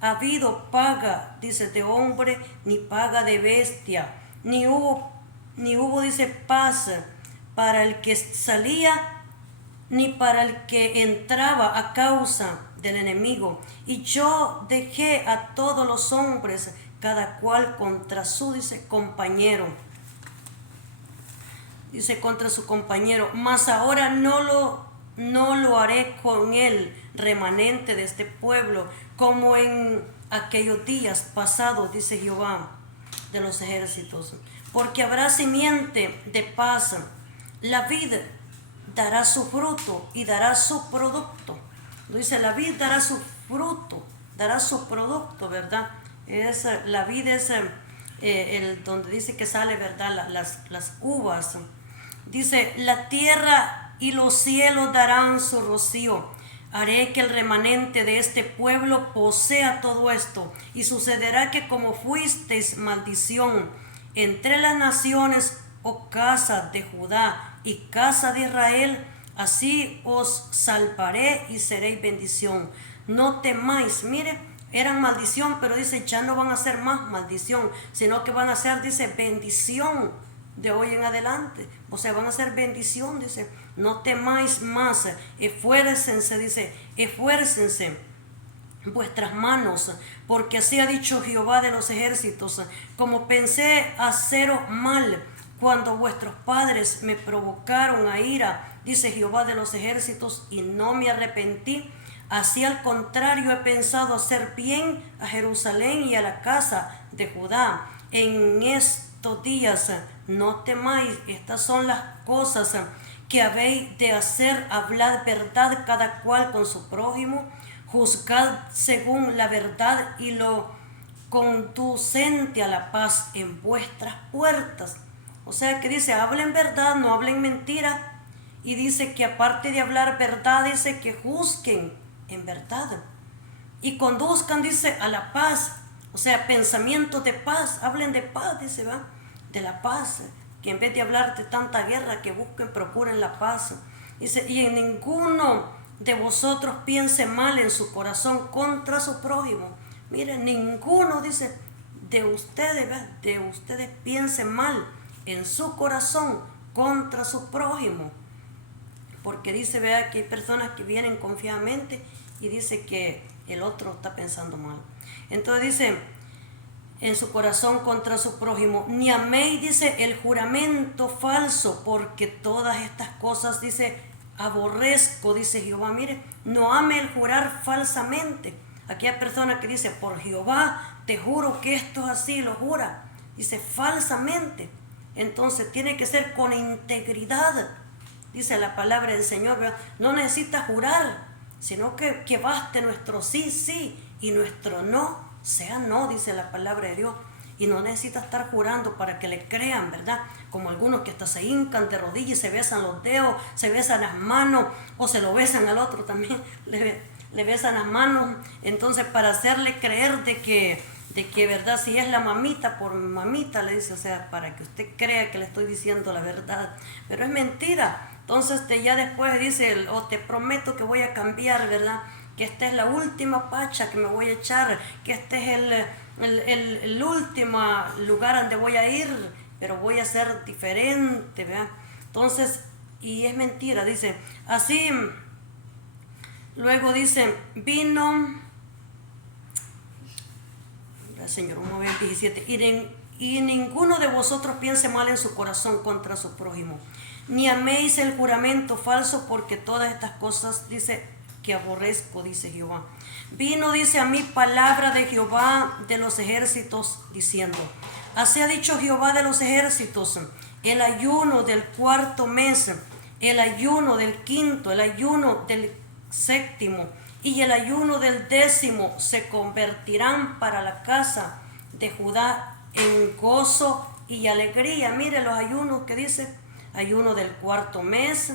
habido paga, dice, de hombre, ni paga de bestia, ni hubo, dice, paz para el que salía, ni para el que entraba a causa del enemigo. Y yo dejé a todos los hombres, cada cual contra su, dice, compañero. Dice, contra su compañero, mas ahora no lo haré con el remanente de este pueblo, como en aquellos días pasados, dice Jehová de los ejércitos, porque habrá simiente de paz, la vid dará su fruto y dará su producto. Dice, la vid dará su fruto, dará su producto, ¿verdad? La vid es donde dice que sale, ¿verdad? Las uvas. Dice, la tierra y los cielos darán su rocío. Haré que el remanente de este pueblo posea todo esto. Y sucederá que como fuisteis maldición entre las naciones, oh casa de Judá y casa de Israel, así os salvaré y seréis bendición. No temáis, mire, eran maldición, pero dice, ya no van a ser más maldición, sino que van a ser, dice, bendición de hoy en adelante. O sea, van a ser bendición, dice, no temáis más, esfuércense, dice, esfuércense vuestras manos, porque así ha dicho Jehová de los ejércitos, como pensé haceros mal cuando vuestros padres me provocaron a ira, dice Jehová de los ejércitos, y no me arrepentí. Así al contrario he pensado hacer bien a Jerusalén y a la casa de Judá. En estos días no temáis, estas son las cosas que habéis de hacer, hablad verdad cada cual con su prójimo, juzgad según la verdad y lo conducente a la paz en vuestras puertas. O sea que dice, hablen verdad, no hablen mentira. Y dice que aparte de hablar verdad, dice que juzguen en verdad y conduzcan, dice, a la paz. O sea, pensamientos de paz, hablen de paz, dice, va, de la paz, que en vez de hablar de tanta guerra, que busquen, procuren la paz. Dice, y en ninguno de vosotros piense mal en su corazón contra su prójimo. Miren, ninguno, dice, de ustedes, ¿verdad? De ustedes piense mal en su corazón contra su prójimo. Porque dice, vea, que hay personas que vienen confiadamente y dice que el otro está pensando mal. Entonces dice, en su corazón contra su prójimo, ni améis, dice, el juramento falso, porque todas estas cosas, dice, aborrezco, dice Jehová. Mire, no ame el jurar falsamente. Aquella persona que dice, por Jehová te juro que esto es así, lo jura, dice falsamente. Entonces tiene que ser con integridad. Dice la palabra del Señor, ¿verdad? No necesitas jurar, sino que baste nuestro sí, sí, y nuestro no sea no, dice la palabra de Dios. Y no necesita estar jurando para que le crean, ¿verdad? Como algunos que hasta se hincan de rodillas y se besan los dedos, se besan las manos, o se lo besan al otro también, le besan las manos. Entonces, para hacerle creer de que, ¿verdad? Si es la mamita, por mamita, le dice, o sea, para que usted crea que le estoy diciendo la verdad. Pero es mentira. Entonces, ya después dice, o te prometo que voy a cambiar, ¿verdad? Que esta es la última pacha que me voy a echar, que este es el último lugar donde voy a ir, pero voy a ser diferente, ¿verdad? Entonces, y es mentira, dice, así, luego dice, vino, Señor, 1:17, y ninguno de vosotros piense mal en su corazón contra su prójimo, ni améis el juramento falso, porque todas estas cosas, dice, que aborrezco, dice Jehová. Vino, dice, a mí palabra de Jehová de los ejércitos, diciendo, así ha dicho Jehová de los ejércitos, el ayuno del cuarto mes, el ayuno del quinto, el ayuno del séptimo y el ayuno del 10º se convertirán para la casa de Judá en gozo y alegría. Mire los ayunos que dice, ayuno del cuarto mes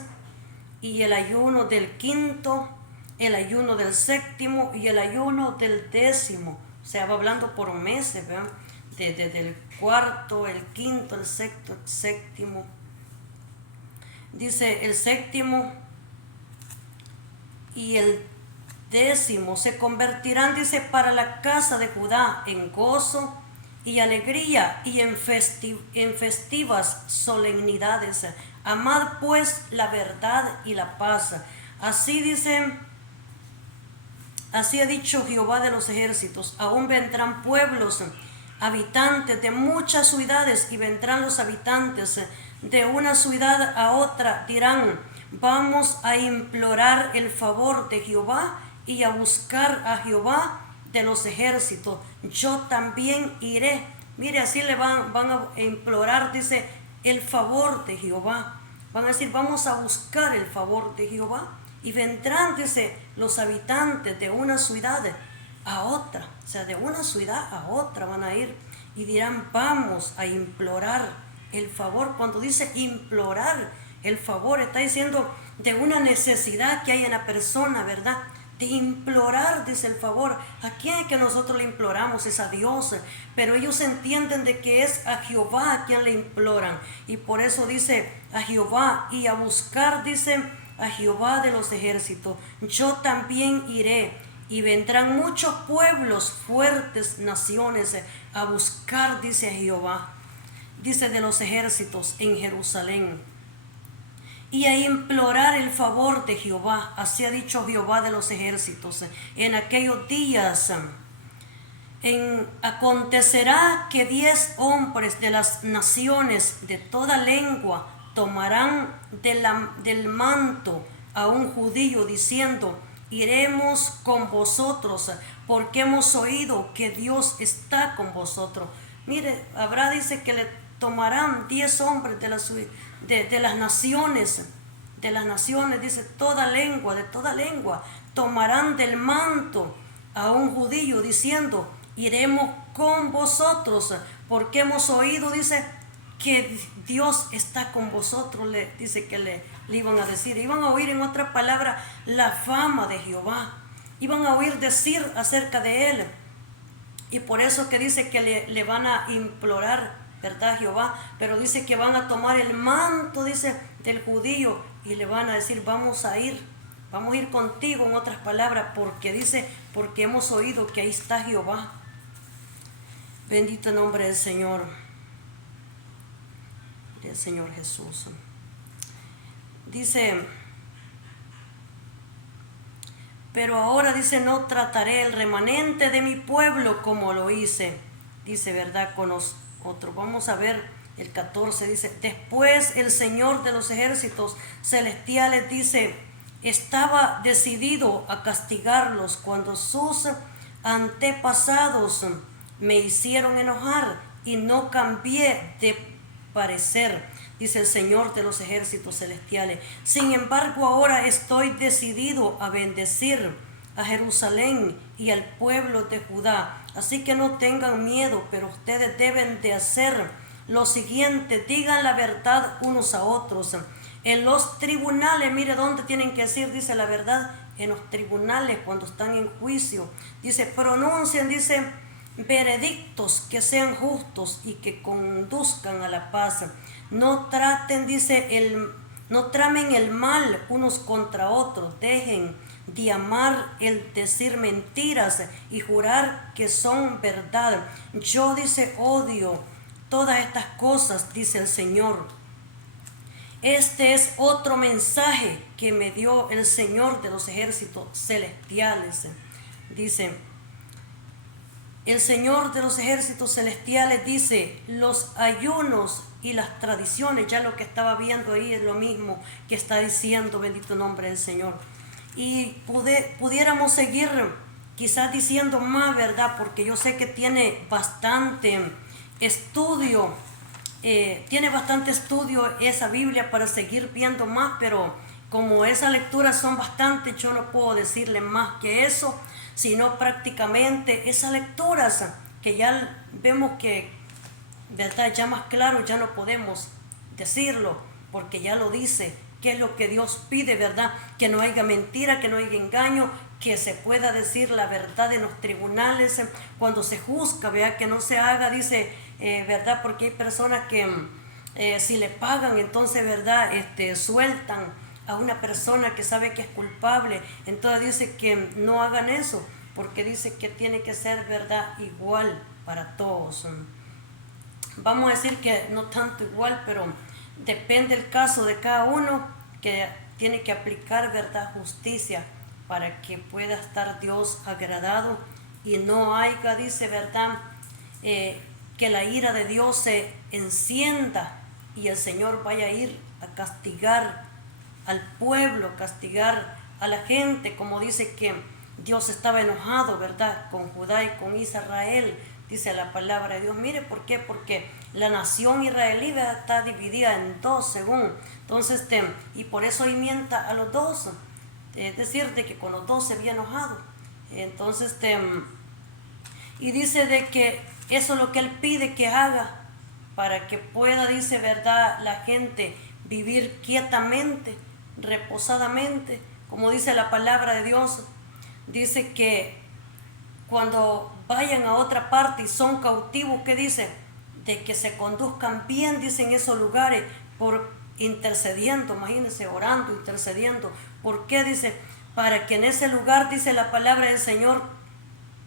y el ayuno del quinto, el ayuno del 7º y el ayuno del 10º. O sea, va hablando por meses, ¿verdad? Desde el cuarto, el quinto, el sexto, el 7º. Dice el 7º y el 10º se convertirán, dice, para la casa de Judá en gozo y alegría y en festivas solemnidades. Amad pues la verdad y la paz. Así dice, así ha dicho Jehová de los ejércitos, aún vendrán pueblos, habitantes de muchas ciudades, y vendrán los habitantes de una ciudad a otra, dirán, vamos a implorar el favor de Jehová y a buscar a Jehová de los ejércitos. Yo también iré. Mire, así le van a implorar, dice, el favor de Jehová. Van a decir, vamos a buscar el favor de Jehová. Y vendrán, dice, los habitantes de una ciudad a otra. O sea, de una ciudad a otra van a ir y dirán, vamos a implorar el favor. Cuando dice implorar el favor, está diciendo de una necesidad que hay en la persona, ¿verdad? de implorar, dice el favor. ¿A quién es que nosotros le imploramos? Es a Dios, pero ellos entienden de que es a Jehová a quien le imploran, y por eso dice a Jehová, y a buscar, dice, a Jehová de los ejércitos. Yo también iré, y vendrán muchos pueblos, fuertes naciones, a buscar, dice, a Jehová, dice, de los ejércitos en Jerusalén, y a implorar el favor de Jehová. Así ha dicho Jehová de los ejércitos. En aquellos días acontecerá que 10 hombres de las naciones de toda lengua tomarán del manto a un judío, diciendo: iremos con vosotros, porque hemos oído que Dios está con vosotros. Mire, habrá, dice, que le tomarán 10 hombres de las naciones, dice, de toda lengua, tomarán del manto a un judío, diciendo: iremos con vosotros, porque hemos oído, dice, que Dios está con vosotros. Dice que le iban a decir, iban a oír, en otra palabra, la fama de Jehová, iban a oír decir acerca de él, y por eso que dice que le van a implorar, ¿verdad?, Jehová, pero dice que van a tomar el manto, dice, del judío, y le van a decir: vamos a ir contigo, en otras palabras, porque dice, porque hemos oído que ahí está Jehová. Bendito el nombre del Señor Jesús. Dice: pero ahora, dice, no trataré el remanente de mi pueblo como lo hice, dice, ¿verdad?, con los otros. Vamos a ver el 14, dice: después el Señor de los ejércitos celestiales, dice, estaba decidido a castigarlos cuando sus antepasados me hicieron enojar, y no cambié de parecer, dice el Señor de los ejércitos celestiales. Sin embargo, ahora estoy decidido a bendecir a Jerusalén y al pueblo de Judá. Así que no tengan miedo, pero ustedes deben de hacer lo siguiente: digan la verdad unos a otros. En los tribunales, mire dónde tienen que decir, dice, la verdad, en los tribunales, cuando están en juicio. Dice, pronuncien, dice, veredictos que sean justos y que conduzcan a la paz. No traten, dice, no tramen el mal unos contra otros. Dejen de amar el decir mentiras y jurar que son verdad. Yo, dice, odio todas estas cosas, dice el Señor. Este es otro mensaje que me dio el Señor de los ejércitos celestiales. Dice, el Señor de los ejércitos celestiales dice: los ayunos y las tradiciones, ya lo que estaba viendo ahí es lo mismo que está diciendo, bendito nombre del Señor. Y pudiéramos seguir quizás diciendo más, ¿verdad?, porque yo sé que tiene bastante estudio, esa Biblia para seguir viendo más, pero como esas lecturas son bastantes, yo no puedo decirle más que eso, sino prácticamente esas lecturas que ya vemos que, ¿verdad?, ya más claro ya no podemos decirlo, porque ya lo dice, que es lo que Dios pide, ¿verdad?, que no haya mentira, que no haya engaño, que se pueda decir la verdad en los tribunales, cuando se juzga, vea, que no se haga, dice, ¿verdad?, porque hay personas que si le pagan, entonces, ¿verdad?, sueltan a una persona que sabe que es culpable. Entonces dice que no hagan eso, porque dice que tiene que ser, ¿verdad?, igual para todos. Vamos a decir que no tanto igual, pero depende el caso de cada uno, que tiene que aplicar, ¿verdad?, justicia, para que pueda estar Dios agradado y no haya, dice, ¿verdad?, que la ira de Dios se encienda y el Señor vaya a ir a castigar al pueblo, castigar a la gente, como dice que Dios estaba enojado, ¿verdad?, con Judá y con Israel, dice la palabra de Dios. Mire, ¿por qué? Porque la nación israelí está dividida en dos, según. Entonces, y por eso ahí mienta a los dos, es decir, de que con los dos se había enojado. Entonces, y dice de que eso es lo que Él pide que haga, para que pueda, dice, ¿verdad?, la gente vivir quietamente, reposadamente, como dice la palabra de Dios. dice que cuando vayan a otra parte y son cautivos, ¿qué dice? De que se conduzcan bien, dice, en esos lugares, por intercediendo, imagínense, orando, intercediendo. ¿Por qué? Dice, para que en ese lugar, dice la palabra del Señor,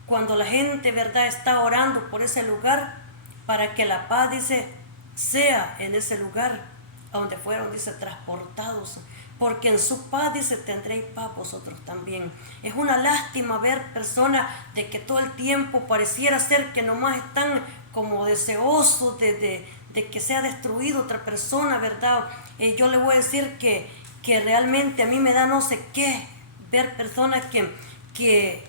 cuando la gente, ¿verdad?, está orando por ese lugar, para que la paz, dice, sea en ese lugar a donde fueron, dice, transportados. Porque en su paz, dice, tendréis paz vosotros también. Es una lástima ver personas de que todo el tiempo pareciera ser que nomás están como deseosos de que sea destruido otra persona, ¿verdad? Yo le voy a decir que realmente a mí me da no sé qué ver personas que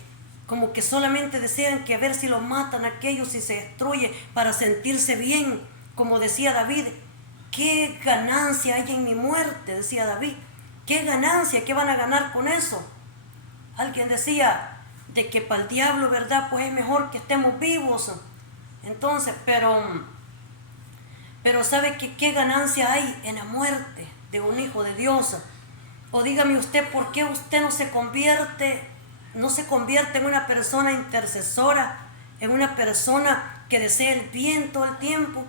como que solamente desean que a ver si lo matan a aquellos y se destruye para sentirse bien. Como decía David, ¿qué ganancia hay en mi muerte? Decía David. ¿Qué ganancia? ¿Qué van a ganar con eso? Alguien decía de que para el diablo, ¿verdad? Pues es mejor que estemos vivos. Entonces, pero ¿sabe qué ganancia hay en la muerte de un hijo de Dios? O dígame usted, ¿por qué usted no se convierte en una persona intercesora, en una persona que desea el bien todo el tiempo?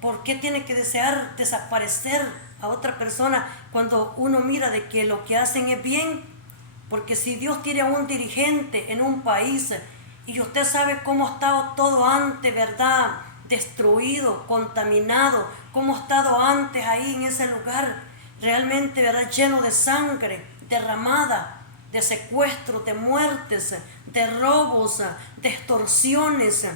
¿Por qué tiene que desear desaparecer a otra persona cuando uno mira de que lo que hacen es bien? Porque si Dios tiene a un dirigente en un país y usted sabe cómo ha estado todo antes, ¿verdad?, destruido, contaminado, cómo ha estado antes ahí en ese lugar, realmente, ¿verdad?, lleno de sangre derramada, de secuestros, de muertes, de robos, de extorsiones.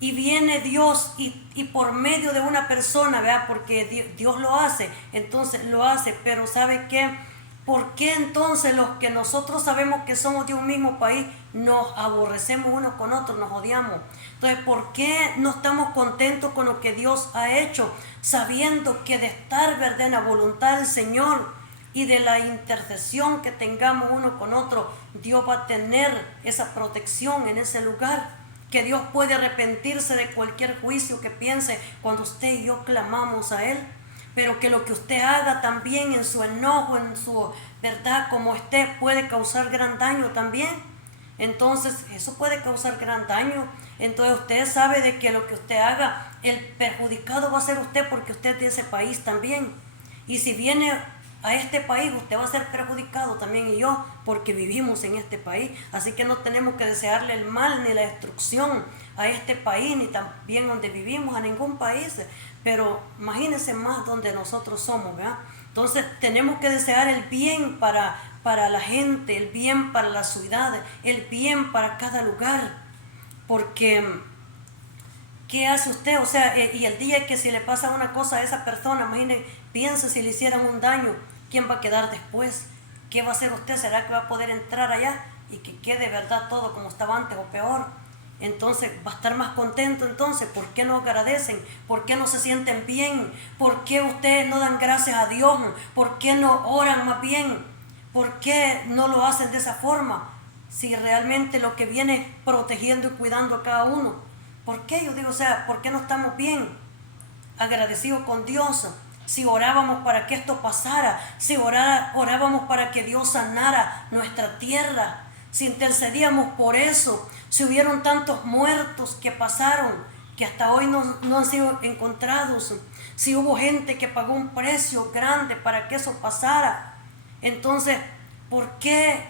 Y viene Dios y por medio de una persona, ¿verdad? Porque Dios lo hace, entonces lo hace, pero ¿sabe qué? ¿Por qué entonces los que nosotros sabemos que somos de un mismo país nos aborrecemos unos con otros, nos odiamos? Entonces, ¿por qué no estamos contentos con lo que Dios ha hecho, sabiendo que de estar, ¿verdad?, en la voluntad del Señor y de la intercesión que tengamos uno con otro, Dios va a tener esa protección en ese lugar? Que Dios puede arrepentirse de cualquier juicio que piense cuando usted y yo clamamos a Él, pero que lo que usted haga también en su enojo, en su verdad, como usted, puede causar gran daño también. Entonces eso puede causar gran daño. Entonces usted sabe de que lo que usted haga, el perjudicado va a ser usted, porque usted es de ese país también. Y si viene a este país, usted va a ser perjudicado también, y yo, porque vivimos en este país. Así que no tenemos que desearle el mal ni la destrucción a este país, ni también donde vivimos, a ningún país. Pero imagínense más donde nosotros somos, ¿verdad? Entonces tenemos que desear el bien para la gente, el bien para la ciudad, el bien para cada lugar. Porque ¿qué hace usted? O sea, y el día que si le pasa una cosa a esa persona, imagínense, piensa si le hicieran un daño, ¿quién va a quedar después? ¿Qué va a hacer usted? ¿Será que va a poder entrar allá y que quede, verdad, todo como estaba antes o peor? Entonces va a estar más contento. Entonces, ¿por qué no agradecen? ¿Por qué no se sienten bien? ¿Por qué ustedes no dan gracias a Dios? ¿Por qué no oran más bien? ¿Por qué no lo hacen de esa forma? Si realmente lo que viene protegiendo y cuidando a cada uno. ¿Por qué? Yo digo, o sea, ¿por qué no estamos bien agradecidos con Dios? Si orábamos para que esto pasara, si orábamos para que Dios sanara nuestra tierra, si intercedíamos por eso, si hubieron tantos muertos que pasaron, que hasta hoy no han sido encontrados, si hubo gente que pagó un precio grande para que eso pasara, entonces, ¿por qué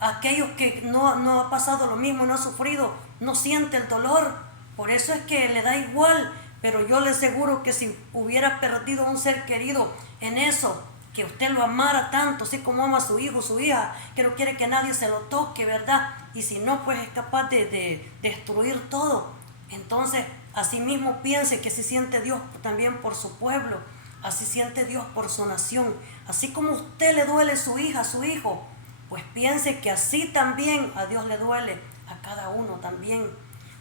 aquellos que no ha pasado lo mismo, no ha sufrido, no siente el dolor? Por eso es que le da igual. Pero yo le aseguro que si hubiera perdido un ser querido en eso, que usted lo amara tanto, así como ama a su hijo, su hija, que no quiere que nadie se lo toque, ¿verdad? Y si no, pues es capaz de destruir todo. Entonces, así mismo piense que si siente Dios también por su pueblo, así siente Dios por su nación. Así como a usted le duele su hija, su hijo, pues piense que así también a Dios le duele a cada uno también.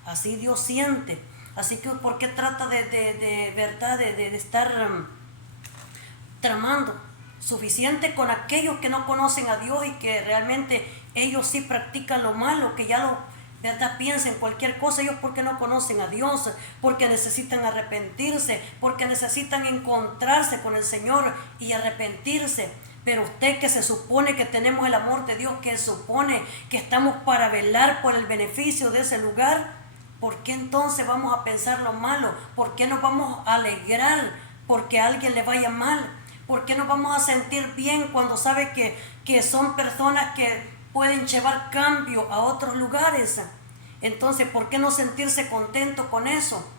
Así Dios siente. Así que, ¿por qué trata de estar tramando? Suficiente con aquellos que no conocen a Dios y que realmente ellos sí practican lo malo, que ya ¿verdad?, piensen cualquier cosa. Ellos porque no conocen a Dios, porque necesitan arrepentirse, porque necesitan encontrarse con el Señor y arrepentirse. Pero usted, que se supone que tenemos el amor de Dios, que se supone que estamos para velar por el beneficio de ese lugar, ¿por qué entonces vamos a pensar lo malo? ¿Por qué nos vamos a alegrar porque a alguien le vaya mal? ¿Por qué nos vamos a sentir bien cuando sabe que son personas que pueden llevar cambio a otros lugares? Entonces, ¿por qué no sentirse contento con eso?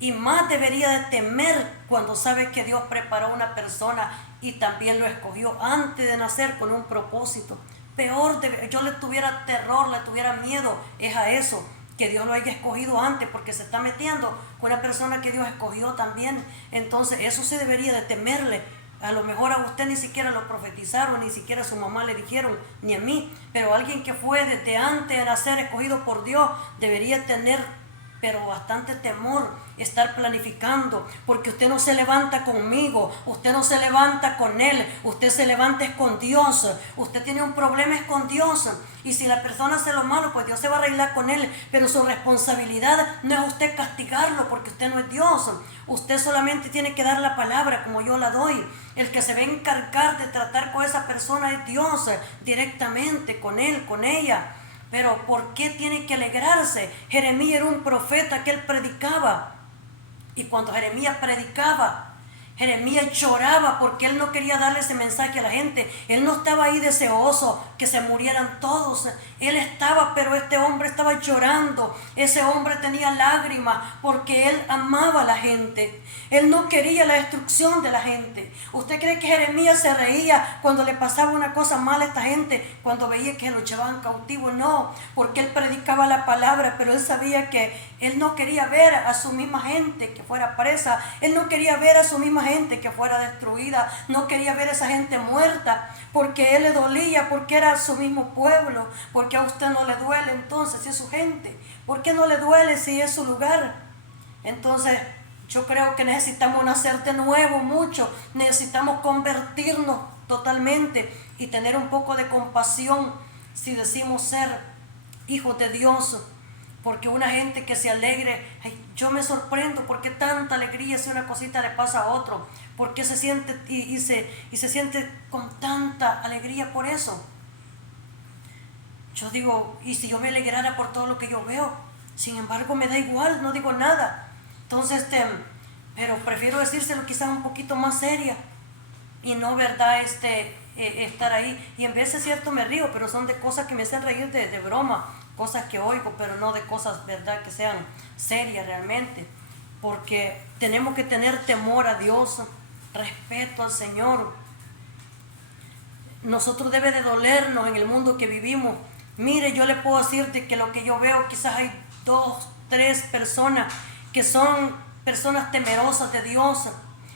Y más debería de temer cuando sabe que Dios preparó a una persona y también lo escogió antes de nacer con un propósito. Peor, yo le tuviera terror, le tuviera miedo, es a eso, que Dios lo haya escogido antes, porque se está metiendo con una persona que Dios escogió también. Entonces eso sí debería de temerle. A lo mejor a usted ni siquiera lo profetizaron, ni siquiera a su mamá le dijeron, ni a mí, pero alguien que fue desde antes de nacer escogido por Dios debería tener pero bastante temor, estar planificando, porque usted no se levanta conmigo, usted no se levanta con él, usted se levanta es con Dios. Usted tiene un problema es con Dios, y si la persona hace lo malo, pues Dios se va a arreglar con él, pero su responsabilidad no es usted castigarlo, porque usted no es Dios. Usted solamente tiene que dar la palabra como yo la doy. El que se va a encargar de tratar con esa persona es Dios, directamente con él, con ella. Pero ¿por qué tiene que alegrarse? Jeremías era un profeta que él predicaba. Y cuando Jeremías predicaba, Jeremías lloraba porque él no quería darle ese mensaje a la gente. Él no estaba ahí deseoso que se murieran todos. Él estaba, pero este hombre estaba llorando. Ese hombre tenía lágrimas porque él amaba a la gente. Él no quería la destrucción de la gente. ¿Usted cree que Jeremías se reía cuando le pasaba una cosa mala a esta gente? Cuando veía que lo llevaban cautivo. No, porque él predicaba la palabra, pero él sabía que él no quería ver a su misma gente que fuera presa. Él no quería ver a su misma gente que fuera destruida. No quería ver a esa gente muerta, porque a él le dolía, porque era su mismo pueblo. Porque a usted no le duele entonces si es su gente. ¿Por qué no le duele si es su lugar? Entonces yo creo que necesitamos nacer de nuevo mucho. Necesitamos convertirnos totalmente y tener un poco de compasión si decimos ser hijos de Dios. Porque una gente que se alegre, yo me sorprendo porque tanta alegría si una cosita le pasa a otro. Porque se siente y se siente con tanta alegría por eso. Yo digo, y si yo me alegrara por todo lo que yo veo, sin embargo me da igual, no digo nada. Entonces, pero prefiero decírselo quizás un poquito más seria y no, ¿verdad? Estar ahí. Y en vez de cierto me río, pero son de cosas que me hacen reír de broma, cosas que oigo, pero no de cosas, ¿verdad?, que sean serias realmente. Porque tenemos que tener temor a Dios, respeto al Señor. Nosotros debe de dolernos en el mundo que vivimos. Mire, yo le puedo decir de que lo que yo veo, quizás hay 2, 3 personas que son personas temerosas de Dios,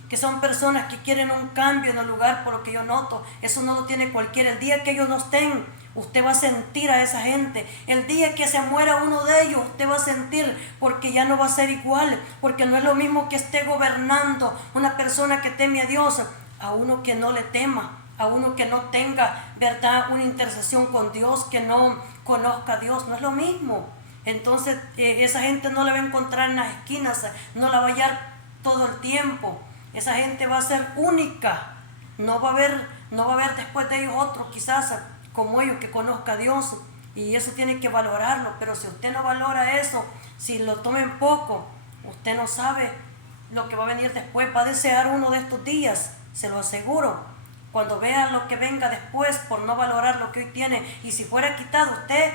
que son personas que quieren un cambio en el lugar, por lo que yo noto. Eso no lo tiene cualquiera. El día que ellos no estén, usted va a sentir a esa gente. El día que se muera uno de ellos, usted va a sentir, porque ya no va a ser igual, porque no es lo mismo que esté gobernando una persona que teme a Dios, a uno que no le tema, a uno que no tenga, ¿verdad?, una intercesión con Dios, que no conozca a Dios. No es lo mismo. Entonces esa gente no la va a encontrar en las esquinas, no la va a hallar todo el tiempo. Esa gente va a ser única. No va a haber después de ellos otro quizás como ellos que conozca a Dios, y eso tiene que valorarlo. Pero si usted no valora eso, si lo toma en poco, usted no sabe lo que va a venir después. Va a desear uno de estos días, se lo aseguro, cuando vea lo que venga después por no valorar lo que hoy tiene. Y si fuera quitado usted,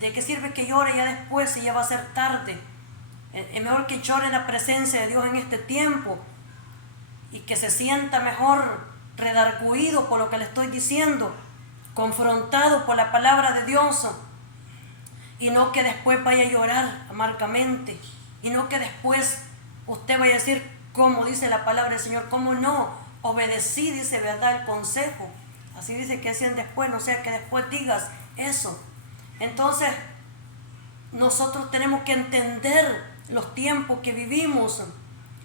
¿de qué sirve que llore ya después si ya va a ser tarde? Es mejor que llore en la presencia de Dios en este tiempo y que se sienta mejor redarguido por lo que le estoy diciendo, confrontado por la palabra de Dios, y no que después vaya a llorar amargamente, y no que después usted vaya a decir, como dice la palabra del Señor, cómo no obedecí, dice, ¿verdad?, el consejo. Así dice que hacían después, no sea que después digas eso. Entonces nosotros tenemos que entender los tiempos que vivimos.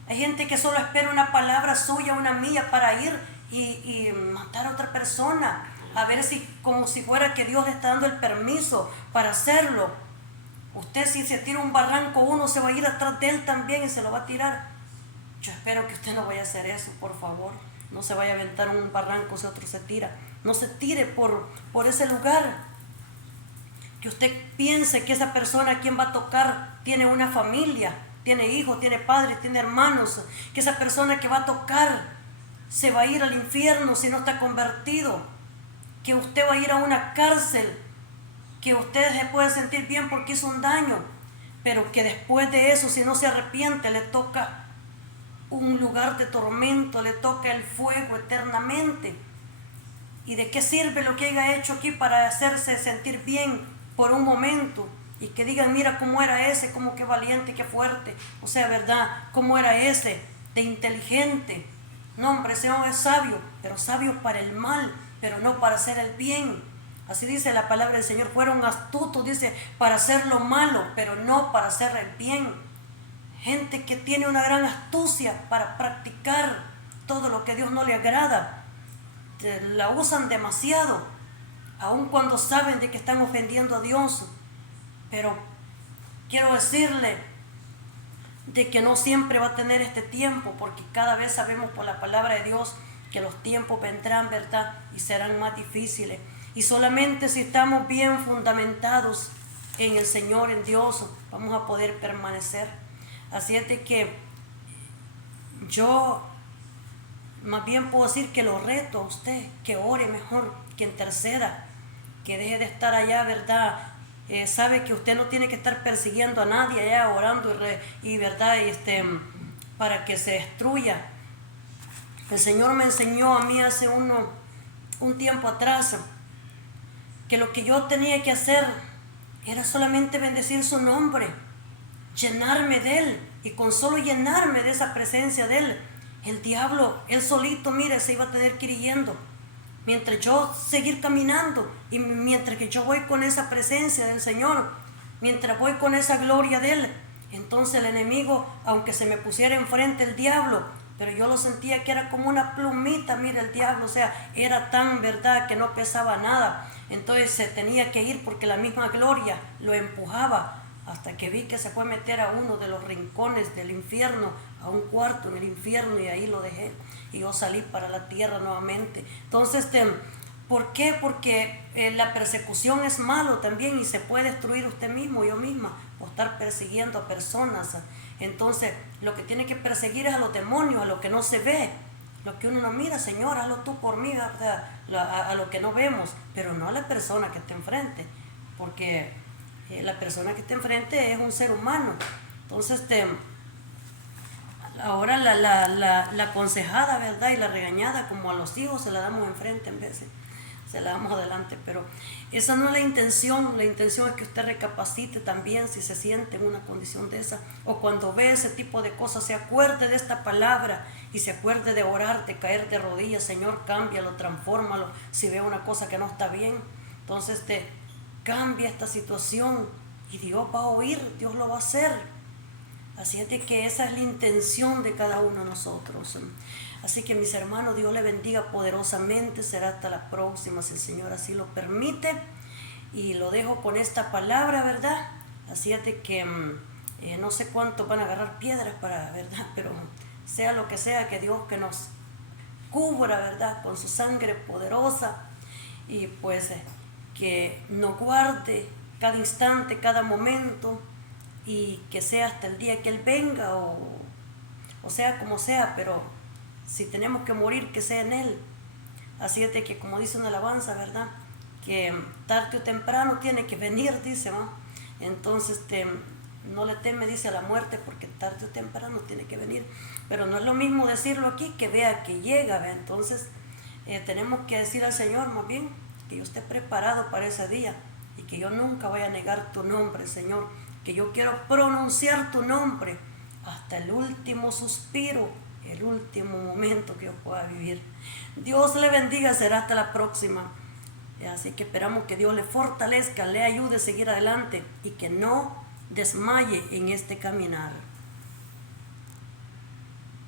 Hay gente que solo espera una palabra suya, una mía, para ir y matar a otra persona, a ver si, como si fuera que Dios le está dando el permiso para hacerlo. Usted, si se tira un barranco, uno se va a ir atrás de él también y se lo va a tirar. Yo espero que usted no vaya a hacer eso, por favor. no se vaya a aventar un barranco si otro se tira. No se tire por ese lugar. Que usted piense que esa persona a quien va a tocar tiene una familia, tiene hijos, tiene padres, tiene hermanos. Que esa persona que va a tocar se va a ir al infierno si no está convertido. Que usted va a ir a una cárcel, que usted se puede sentir bien porque hizo un daño, pero que después de eso, si no se arrepiente, le toca un lugar de tormento, le toca el fuego eternamente. ¿Y de qué sirve lo que haya hecho aquí para hacerse sentir bien por un momento? Y que digan, mira cómo era ese, cómo qué valiente, qué fuerte. O sea, ¿verdad? Cómo era ese de inteligente. No, hombre, ese hombre es sabio, pero sabio para el mal, pero no para hacer el bien. Así dice la palabra del Señor. Fueron astutos, dice, para hacer lo malo, pero no para hacer el bien. Gente que tiene una gran astucia para practicar todo lo que a Dios no le agrada. La usan demasiado, aun cuando saben de que están ofendiendo a Dios. Pero quiero decirle de que no siempre va a tener este tiempo, porque cada vez sabemos por la palabra de Dios que los tiempos vendrán, ¿verdad? Y serán más difíciles. Y solamente si estamos bien fundamentados en el Señor, en Dios, vamos a poder permanecer. Así es de que yo más bien puedo decir que lo reto a usted, que ore mejor, que interceda, que deje de estar allá, ¿verdad? Sabe que usted no tiene que estar persiguiendo a nadie allá, orando y ¿verdad? Para que se destruya. El Señor me enseñó a mí hace un tiempo atrás que lo que yo tenía que hacer era solamente bendecir su nombre, llenarme de Él, y con solo llenarme de esa presencia de Él, el diablo, él solito, mire, se iba a tener que ir yendo. Mientras yo seguir caminando y mientras que yo voy con esa presencia del Señor, mientras voy con esa gloria de Él, entonces el enemigo, aunque se me pusiera enfrente el diablo, pero yo lo sentía que era como una plumita, mire el diablo, o sea, era tan verdad que no pesaba nada. Entonces se tenía que ir porque la misma gloria lo empujaba, hasta que vi que se fue a meter a uno de los rincones del infierno, a un cuarto en el infierno, y ahí lo dejé y yo salí para la tierra nuevamente. Entonces, ¿por qué? Porque la persecución es malo también, y se puede destruir usted mismo, yo misma, por estar persiguiendo a personas. Entonces, lo que tiene que perseguir es a los demonios, a lo que no se ve, lo que uno no mira. Señor, hazlo tú por mí, a lo que no vemos, pero no a la persona que está enfrente, porque la persona que está enfrente es un ser humano. Entonces, ahora la aconsejada, ¿verdad? Y la regañada, como a los hijos, se la damos enfrente en vez de se la damos adelante. Pero esa no es la intención. La intención es que usted recapacite también si se siente en una condición de esa, o cuando ve ese tipo de cosas, se acuerde de esta palabra y se acuerde de orar, de caer de rodillas. Señor, cámbialo, transfórmalo. Si ve una cosa que no está bien, entonces cambia esta situación y Dios va a oír, Dios lo va a hacer. Así es de que esa es la intención de cada uno de nosotros. Así que mis hermanos, Dios les bendiga poderosamente. Será hasta la próxima, si el Señor así lo permite. Y lo dejo con esta palabra, ¿verdad? Así es de que no sé cuántos van a agarrar piedras para, ¿verdad? Pero sea lo que sea, que Dios que nos cubra, ¿verdad? Con su sangre poderosa. Y pues que nos guarde cada instante, cada momento, y que sea hasta el día que Él venga, o sea como sea, pero si tenemos que morir, que sea en Él. Así es de que, como dice una alabanza, ¿verdad? Que tarde o temprano tiene que venir, dice, ¿no? Entonces no le teme, dice, a la muerte, porque tarde o temprano tiene que venir. Pero no es lo mismo decirlo aquí que vea que llega, ¿ve? Entonces tenemos que decir al Señor más bien que yo esté preparado para ese día, y que yo nunca vaya a negar tu nombre, Señor, que yo quiero pronunciar tu nombre hasta el último suspiro, el último momento que yo pueda vivir. Dios le bendiga, será hasta la próxima. Así que esperamos que Dios le fortalezca, le ayude a seguir adelante y que no desmaye en este caminar.